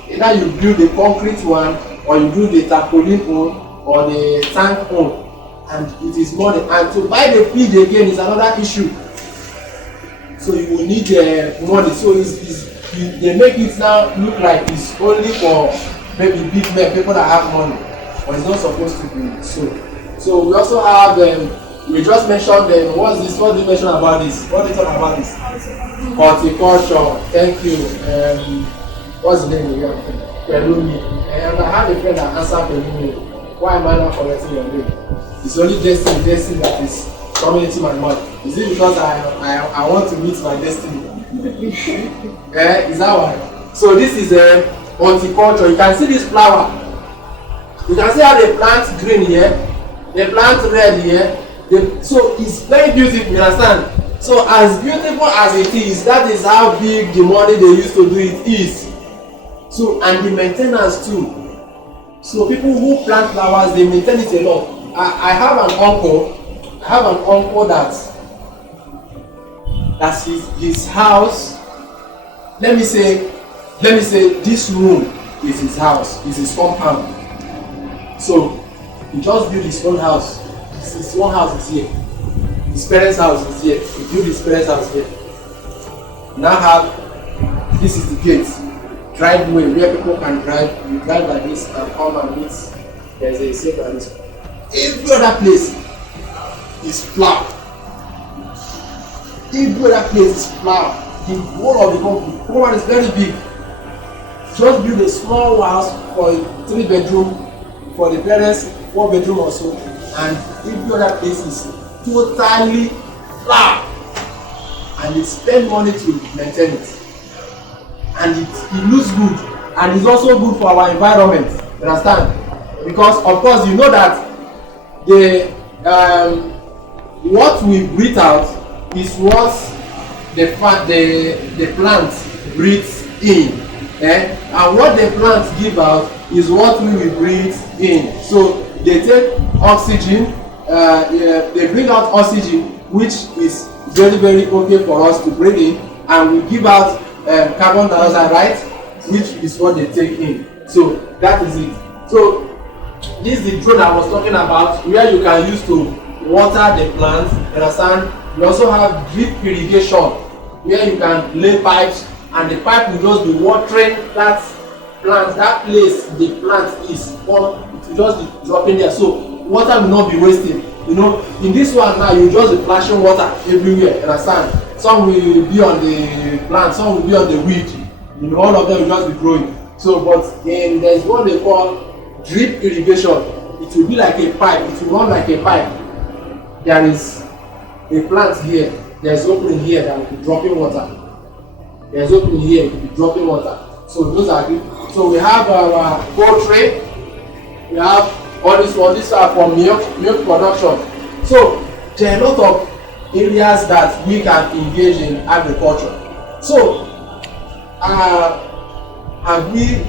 Either you build a concrete one, or you build the tarpaulin one, or the tank one, and it is money. And to buy the feed again is another issue. So you will need money. So they make it now look like it's only for maybe big men, people that have money, but it's not supposed to be so. So we also have we just mentioned what's this? What do you mention about this? What do you talk about this? Horticulture. Thank you. What's the name again? Pelumi. And I have a friend that answered Pelumi. Why am I not correcting your name? It's only destiny that is coming into my mouth. Is it because I want to meet my destiny? Is that why? So this is horticulture. You can see this flower. You can see how they plant green here. They plant red here. So it's very beautiful, you understand? So as beautiful as it is, that is how big the money they used to do it is. So and the maintenance too. So people who plant flowers, they maintain it a lot. I have an uncle that's his house. Let me say this room is his house, is his compound. So he just built his own house. His own house is here. His parents' house is here. He built his parents' house here. Now this is the gate, driveway where people can drive. You drive like this and come and meet. There's a safe like this. Every other place is flower. Every other place is flower. The whole of the compound is very big. Just build a small house for a 3-bedroom, for the parents, 4-bedroom or so, and every other place is totally flat, and they spend money to maintain it, and it looks good, and it's also good for our environment. You understand? Because of course you know that the what we breathe out is what the plant breathes in, and what the plant give out is what we will breathe in. So they take oxygen, they bring out oxygen, which is very, very okay for us to breathe in, and we give out carbon dioxide, right, which is what they take in. So that is it. So this is the drone I was talking about, where you can use to water the plants. You understand? We also have drip irrigation, where you can lay pipes, and the pipe will just be watering that plant, that place the plant is, or it will just be dropping there. So water will not be wasted. You know, in this one now, you just be flashing water everywhere. You understand? some will be on the plant, some will be on the weed. You know, all of them will just be growing. So, but there's what they call drip irrigation. It will be like a pipe. It will run like a pipe. There is a plant here. There's opening here that will be dropping water. There's opening here, it will be dropping water. So those are good. So we have our poultry. We have all this one. These are for milk production. So there are a lot of areas that we can engage in agriculture. So have we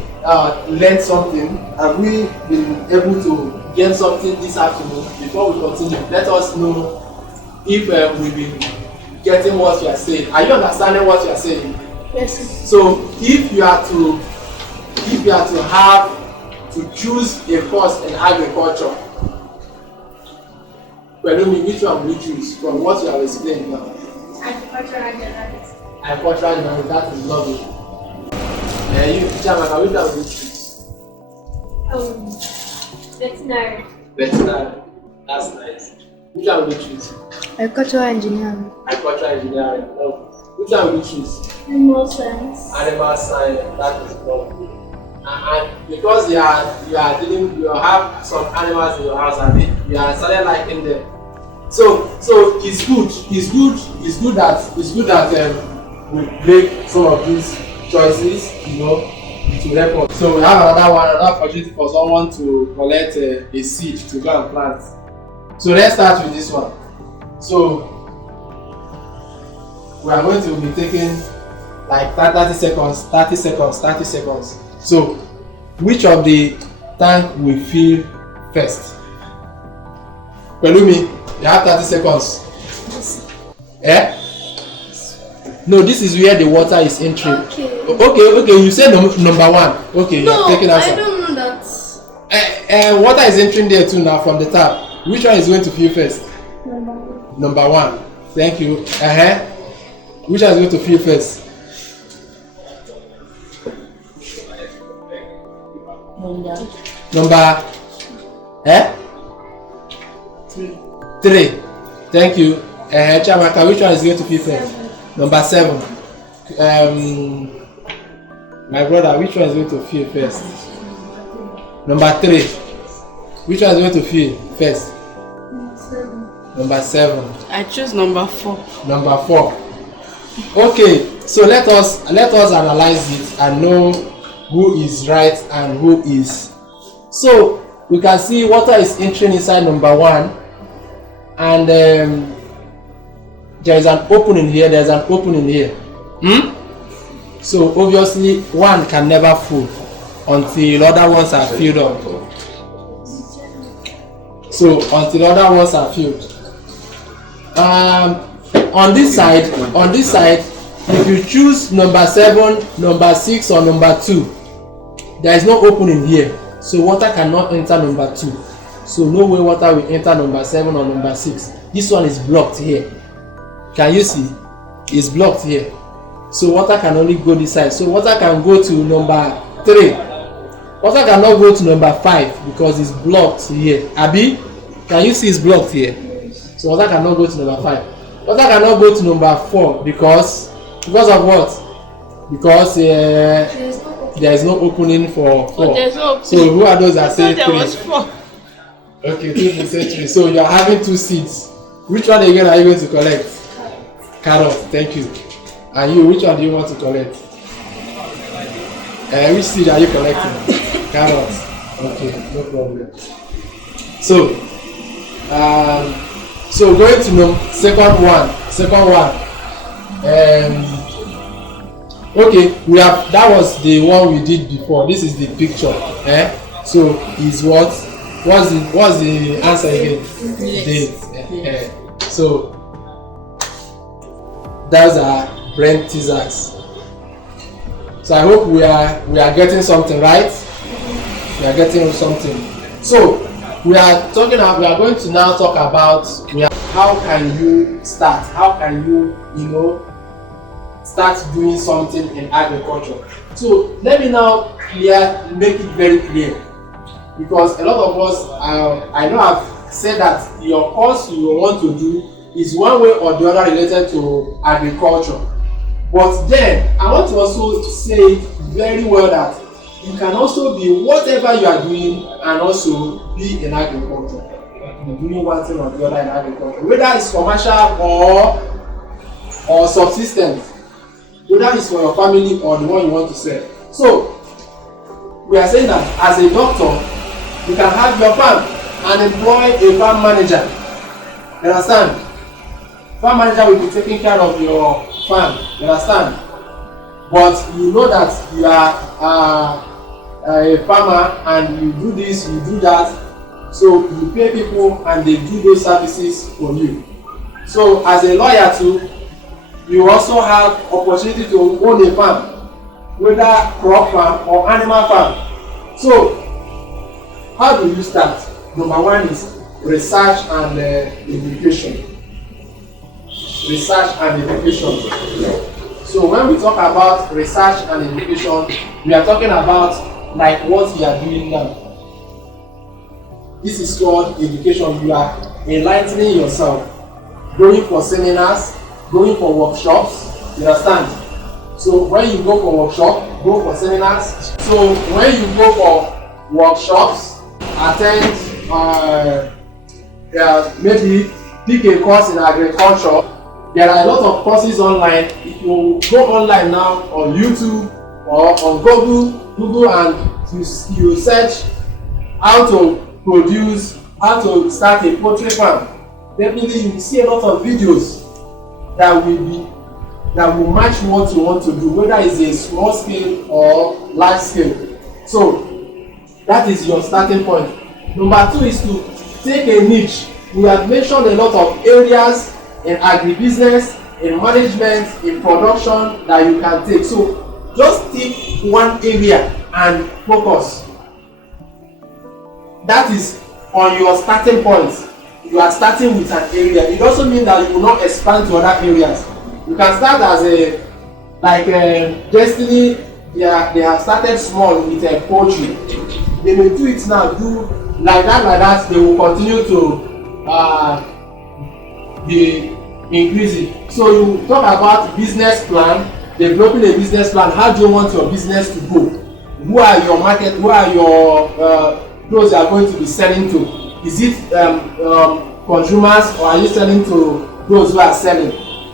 learned something? Have we been able to gain something this afternoon? Before we continue, let us know if we've been getting what you are saying. Are you understanding what you are saying? Yes. So if you are to have to choose a course in agriculture, which one will you choose from what you have explained now? Agricultural journalist. Agricultural journalist, that is lovely. You, Jamaica, which one will you choose? Veterinary. Veterinary. That's nice. Which one will you choose? Agricultural engineering. Agricultural engineering. Oh. Which one will you choose? Animal science. Animal science. That is lovely. And because you have some animals in your house and you are started liking them. So it's good that we break some of these choices, you know, to help us. So we have another opportunity for someone to collect a seed to go and plant. So let's start with this one. So we are going to be taking like 30 seconds. So which of the tank will fill first? Pelumi, you have 30 seconds. Eh? No, this is where the water is entering. Okay, you said number one. Okay, No, you are taking answer. I don't know that. Water is entering there too now from the tap. Which one is going to fill first? Number one. Thank you. Which one is going to fill first? Number 3. Thank you. Chamaka, which one is going to fill first? Number 7. My brother, which one is going to fill first? Number 3. Which one is going to fill first? Number 7. I choose number 4. Number 4. Okay, so let us analyze it and know who is right and who is. So we can see water is entering inside number 1, and there is an opening here. There is an opening here. So obviously 1 can never full until other ones are filled up. So until other ones are filled. On this side, if you choose number 7, number 6, or number 2, there is no opening here, so water cannot enter number 2. So no way water will enter number 7 or number 6. This one is blocked here. Can you see? It's blocked here. So water can only go this side. So water can go to number 3. Water cannot go to number 5 because it's blocked here. Abi, can you see it's blocked here? So water cannot go to number 5. Water cannot go to number 4 because of what? Because there is no opening for 4. No, so who are those that say 3? There was 4. Okay, 2 say 3. So you are having 2 seeds. Which one again are you going to collect? Carrot. Thank you. And you, which one do you want to collect? Which seed are you collecting? Carrot. Okay, no problem. So going to second one. Okay, we have, that was the one we did before. This is the picture. So is what's the answer again? Date. So those are Brent teasers. So I hope we are getting something right. We are getting something. So we are going to now talk about how can you start? How can you start doing something in agriculture? So let me now make it very clear, because a lot of us, I know I've said that your course you want to do is one way or the other related to agriculture. But then I want to also say very well that you can also be whatever you are doing and also be in agriculture. You're doing one thing or the other in agriculture, whether it's commercial or subsistence, whether it's for your family or the one you want to sell. So we are saying that as a doctor, you can have your farm and employ a farm manager. You understand? Farm manager will be taking care of your farm. You understand? But you know that you are a farmer and you do this, you do that. So you pay people and they do those services for you. So as a lawyer too, you also have opportunity to own a farm, whether crop farm or animal farm. So how do you start? Number one is research and education. Research and education. So when we talk about research and education, we are talking about like what you are doing now. This is called education. You are enlightening yourself, going for seminars, going for workshops. You understand? So when you go for workshop, go for seminars. So when you go for workshops, attend maybe pick a course in agriculture. There are a lot of courses online. If you go online now on YouTube or on Google and you search how to produce, how to start a poultry farm, definitely you will see a lot of videos that will match what you want to do, whether it's a small scale or large scale. So that is your starting point. Number two is to take a niche. We have mentioned a lot of areas in agribusiness, in management, in production that you can take. So just take one area and focus. That is on your starting point. You are starting with an area. It doesn't mean that you will not expand to other areas. You can start as Destiny. They have started small with a poultry. They may do it now, do like that. They will continue to be increasing. So you talk about business plan, developing a business plan. How do you want your business to go? Who are your market? Who are your those you are going to be selling to? Is it consumers, or are you selling to those who are selling?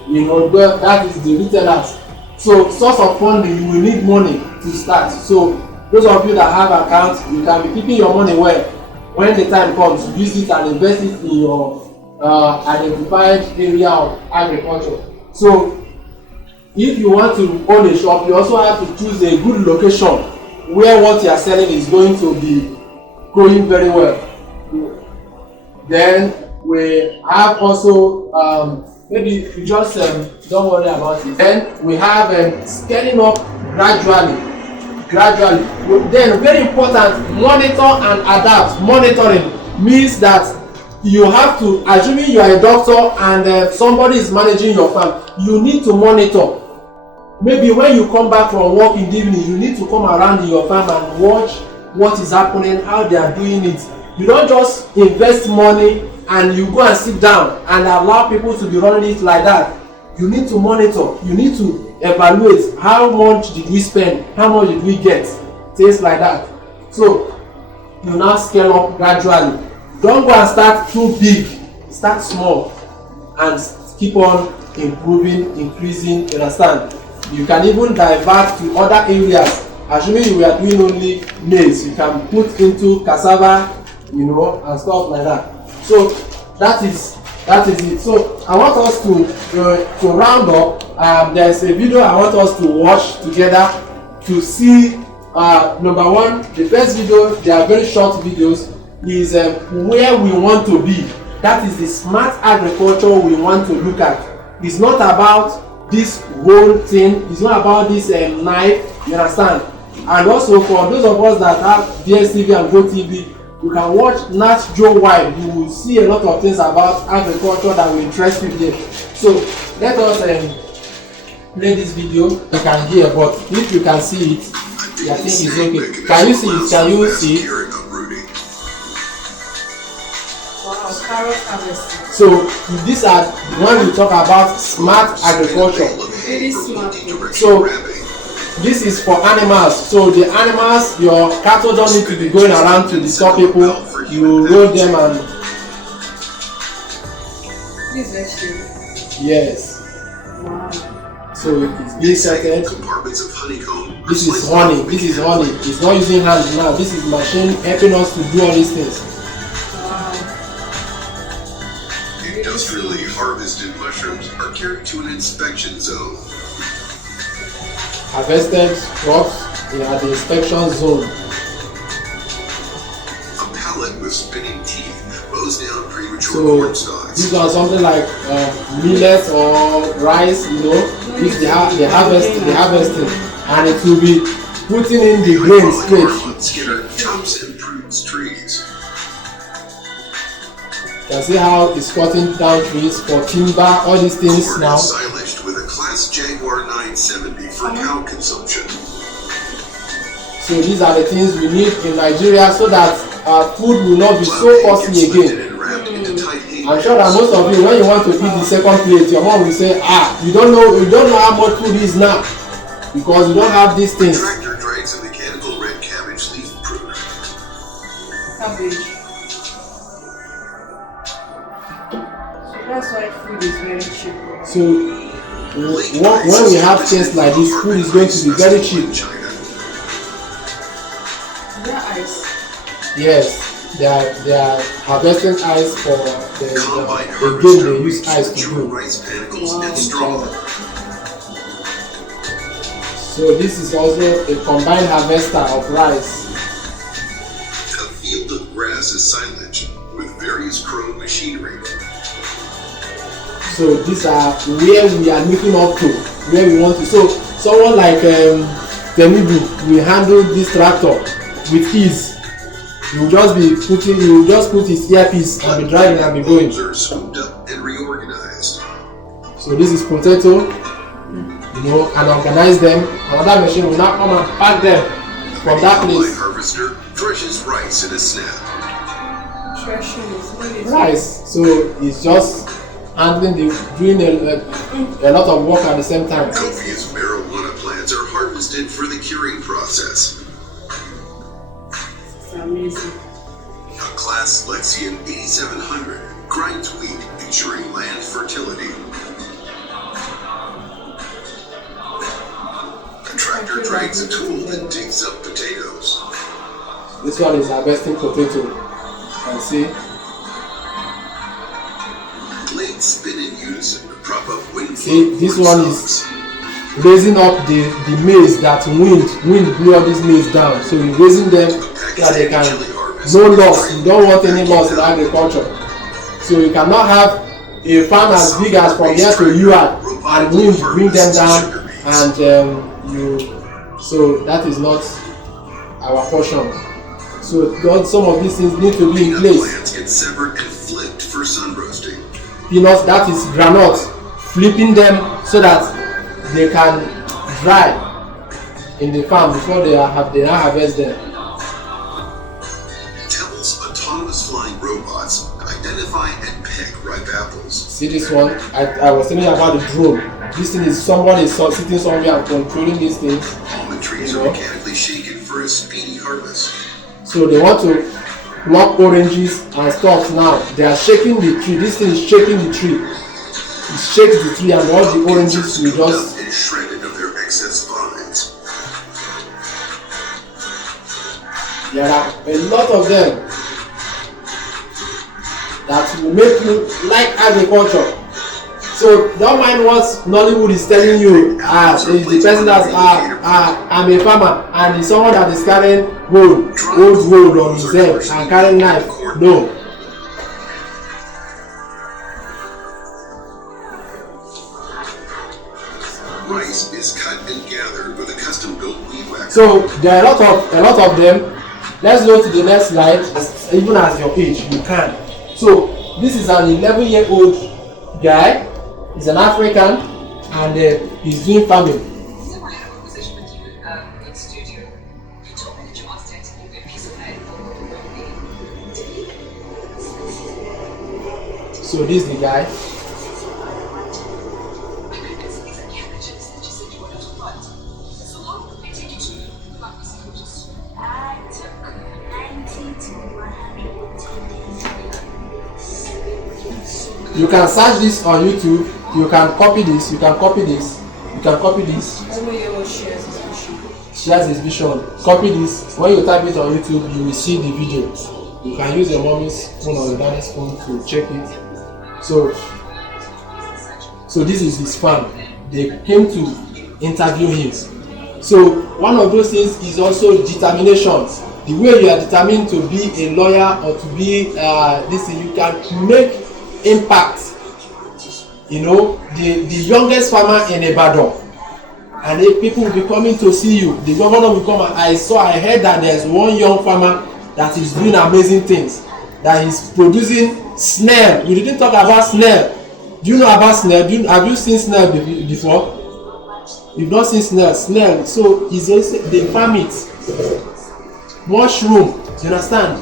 You know, that is the retailers. So source of funding, you will need money to start. So those of you that have accounts, you can be keeping your money well. When the time comes, use it and invest it in your identified area of agriculture. So if you want to own a shop, you also have to choose a good location where what you are selling is going to be going very well. Then we have also maybe you just don't worry about it. Then we have scaling up gradually. Then very important, monitor and adapt. Monitoring means that you have to, assuming you are a doctor and somebody is managing your farm, you need to monitor. Maybe when you come back from work in the evening, you need to come around in your farm and watch what is happening, how they are doing it. You don't just invest money and you go and sit down and allow people to be running it like that. You need to monitor. You need to evaluate how much did we spend, how much did we get, things like that. So you now scale up gradually. Don't go and start too big. Start small and keep on improving, increasing. You understand? You can even divert to other areas. Assuming you are doing only maize, you can put into cassava, you know, and stuff like that. So that is it. So I want us to round up. There's a video I want us to watch together to see. Number one, the first video, they are very short videos, is where we want to be. That is the smart agriculture we want to look at. It's not about this whole thing. It's not about this knife. You understand? And also for those of us that have DSTV and GoTV, you can watch Nat Joe Wide. You will see a lot of things about agriculture that will interest you there. So let us play this video. You can hear, but if you can see it, I think it's okay. Can you see it? Can you see it? Wow. carrot harvesting. So these are when we talk about smart agriculture. Really smart. So this is for animals. So the animals, your cattle don't need to be going around to disturb people. You roll them and This vegetable. yes. Wow. So it's being settled. Compartments of honeycomb. This is honey. This is honey. It's not using hands now. This is machine helping us to do all these things. Wow. Industrially harvested mushrooms are carried to an inspection zone. Harvested crops at the inspection zone. A pallet with spinning teeth bows down premature So corn stalks. these are something like millet or rice, you know, which they harvesting, and it will be putting in the grain straight. Skinner chops and prunes trees. You can see how it's cutting down trees for timber, all these things Corn now. is silaged with a Class Jaguar 970 for cow consumption. So these are the things we need in Nigeria so that our food will not be so costly again. And wrapped into tight I'm sure that most of you, when you want to eat the second plate, your mom will say, you don't know how much food is now because you don't have these things. Tractor drags a mechanical red cabbage leaf pruner. Cabbage. So that's why food is very cheap. So when we have things like this, food is going to be very cheap. Is that ice? Yes, they are harvesting ice for Combine the game harvester they use ice to true do. rice panicles and straw. So this is also a combined harvester of rice. A field of grass is silage with various chrome machinery. So these are where we are looking up to, where we want to. So someone like Temibu will handle this tractor with ease. He will just put his earpiece and be driving and be going. Bulbs are swooped up and reorganized. So this is potato, you know, and organize them. Another machine will now come and pack them from that Combine place. harvester threshes rice in a snap. Threshing is really Rice. So it's just doing a lot of work at the same time. Copious marijuana plants are harvested for the curing process. It's amazing. A Class Lexion 8700 grinds wheat, ensuring land fertility. A tractor drags a tool that digs up potatoes. This one is harvesting potato. You can see. Blades spin in unison to prop up wind. See, this one is raising up the maize that wind blew all these maize down. So you're raising them so that they can no loss. You don't want any loss in agriculture. So you cannot have a farm as big as from here to Europe and wind bring them down and so that is not our portion. So some of these things need to be in place. Plants get severed and flipped for sun roasting. Peanuts, that is granite, flipping them so that they can dry in the farm before they now harvest them. Temple's autonomous flying robots identify and pick ripe apples. See this one? I was telling you about the drone. This thing is someone is sitting somewhere and controlling these things. Almond trees are mechanically shaken for a speedy harvest. So they want to pluck oranges and stuff now. They are shaking the tree. This thing is shaking the tree. It shakes the tree and all the oranges will just and shredded of their excess vines. there are a lot of them that will make you like agriculture. So don't mind what Nollywood is telling you. It's the person that's I'm a farmer and it's someone that is carrying gold on his head and carrying knife. No. Rice is cut and gathered with a custom-built weed whacker. So there are a lot of them. Let's go to the next slide. Even as your age, you can. So this is an 11-year-old guy. He's an African and he's doing farming. So I have a conversation with you in studio. You told me that you asked her to give you a piece of So this is the guy. You can search this on YouTube. You can copy this. You can copy this. You can copy this. Shares his vision. Copy this. When you type it on YouTube, you will see the video. You can use your mommy's phone or your daddy's phone to check it. So this is his fan. They came to interview him. So one of those things is also determination. The way you are determined to be a lawyer or to be this, you can make impact. You know, the youngest farmer in Ibadan, and if people will be coming to see you, the governor will come. And I heard that there's one young farmer that is doing amazing things, that is producing snail. We didn't talk about snail. Do you know about snail? Have you seen snail before? You've not seen snail. So it's also, they farm it. Mushroom, you understand?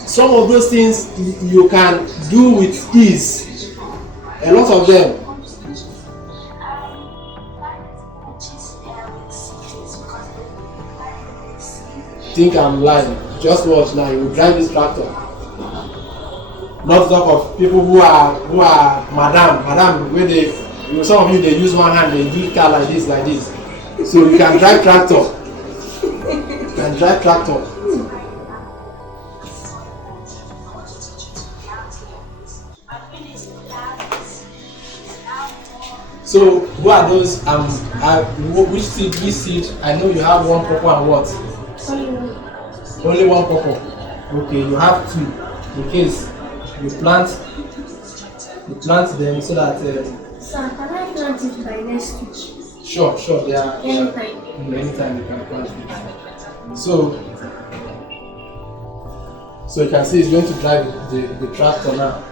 Some of those things you can do with ease. A lot of them. Think I'm lying. Just watch now. You will drive this tractor. Not to talk of people who are madam. Where they, you know, some of you they use one hand, they do car like this. So you can drive tractor. So who are those? Which seed? I know you have one purple and what? Only one purple. Okay, you have two. In case you plant them so that. Sir, can I plant it by next week? Sure. They are. Anytime you can plant it. So you can see it's going to drive the tractor now.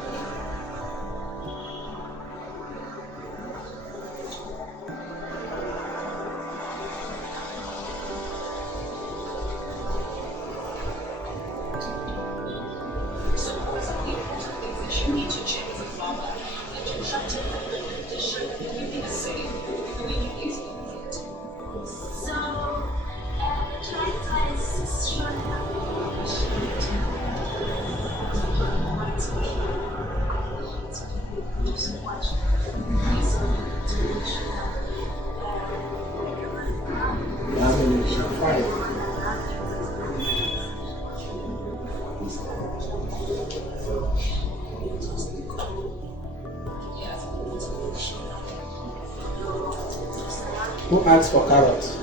Who asked for carrots?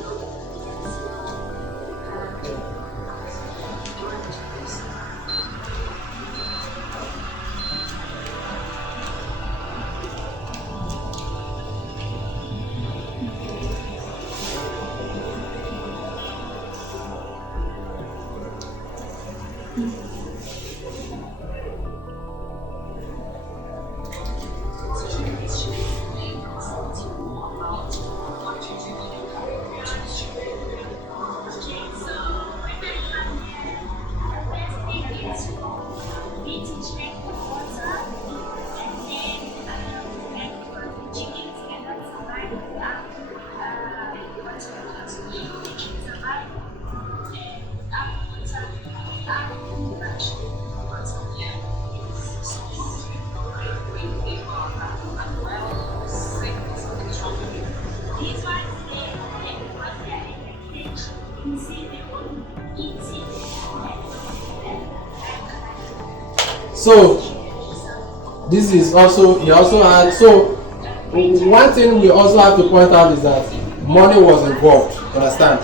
So this is also, he also had, so one thing we also have to point out is that money was involved, understand?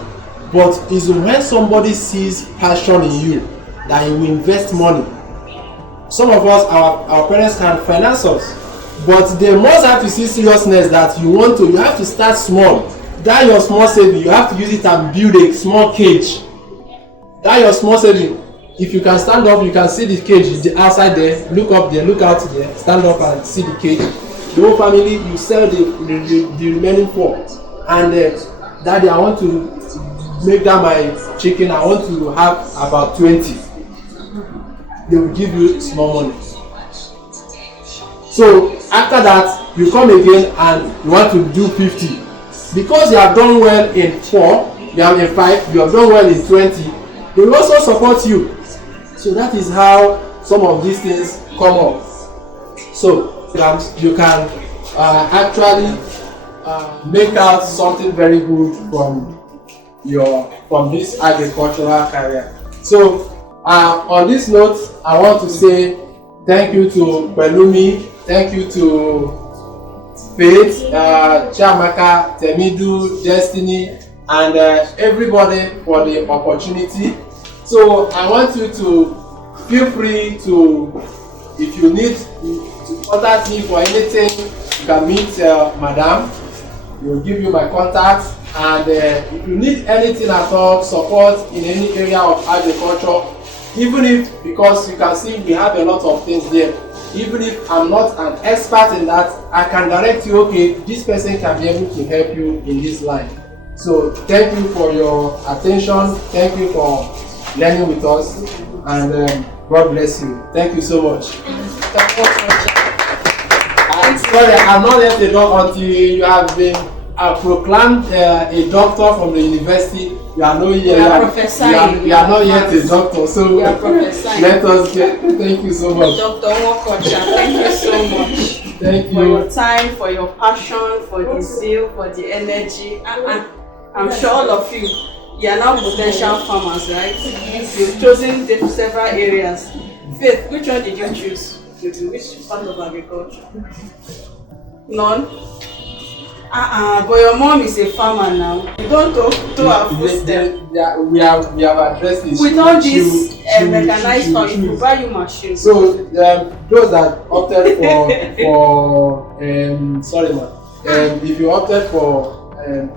But it's when somebody sees passion in you that he will invest money. Some of us, our parents can finance us, but they must have to see seriousness that you have to start small. That your small saving, you have to use it and build a small cage. That your small saving, if you can stand up, you can see the cage outside there, look up there, look out there, stand up and see the cage. The whole family, you sell the remaining 4. And daddy, I want to make that my chicken, I want to have about 20. They will give you small money. So after that, you come again and you want to do 50. Because you have done well in 4, you have in 5, you have done well in 20, they will also support you. So that is how some of these things come up. So you can actually make out something very good from this agricultural career. So on this note, I want to say thank you to Pelumi, thank you to Faith, Chiamaka, Temidu, Destiny, and everybody for the opportunity. So I want you to feel free to, if you need to contact me for anything, you can meet Madam. We'll give you my contact, and if you need anything at all, support in any area of agriculture, even if, because you can see we have a lot of things there, even if I'm not an expert in that, I can direct you, okay, this person can be able to help you in this line. So thank you for your attention, thank you for learning with us, and God bless you. Thank you so much. I'm sorry, I'm not yet a doctor until you have been proclaimed a doctor from the university. You are not yet. You are not yet a doctor. So let us get. Thank you so much. Dr. Nwokocha, thank you so much. Thank you for your time, for your passion, for the zeal, for the energy. I'm sure all of you are now potential farmers, right? Yes. You've chosen several areas. Faith, which one did you choose? Which part of agriculture? None? But your mom is a farmer now. You don't to her footsteps. We have addressed this. With all this mechanized farm, if you buy you machines. So those that opted for if you opted for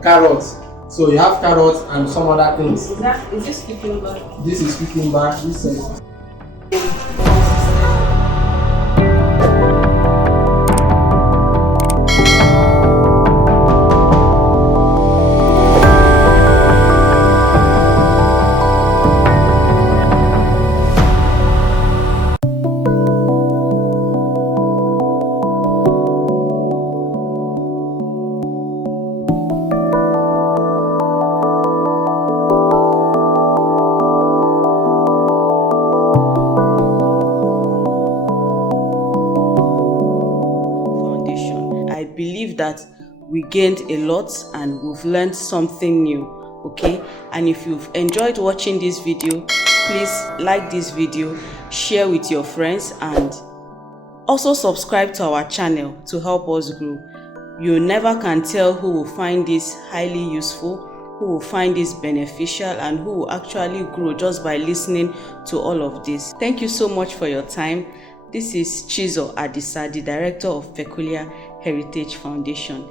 carrots, so you have carrots and some other things. Is this cucumber? This is cucumber. This is that we gained a lot and we've learned something new. Okay, and if you've enjoyed watching this video, please like this video, share with your friends, and also subscribe to our channel to help us grow. You never can tell who will find this highly useful, who will find this beneficial, and who will actually grow just by listening to all of this. Thank you so much for your time. This is Chizo Adisa, the director of Peculiar Heritage Foundation.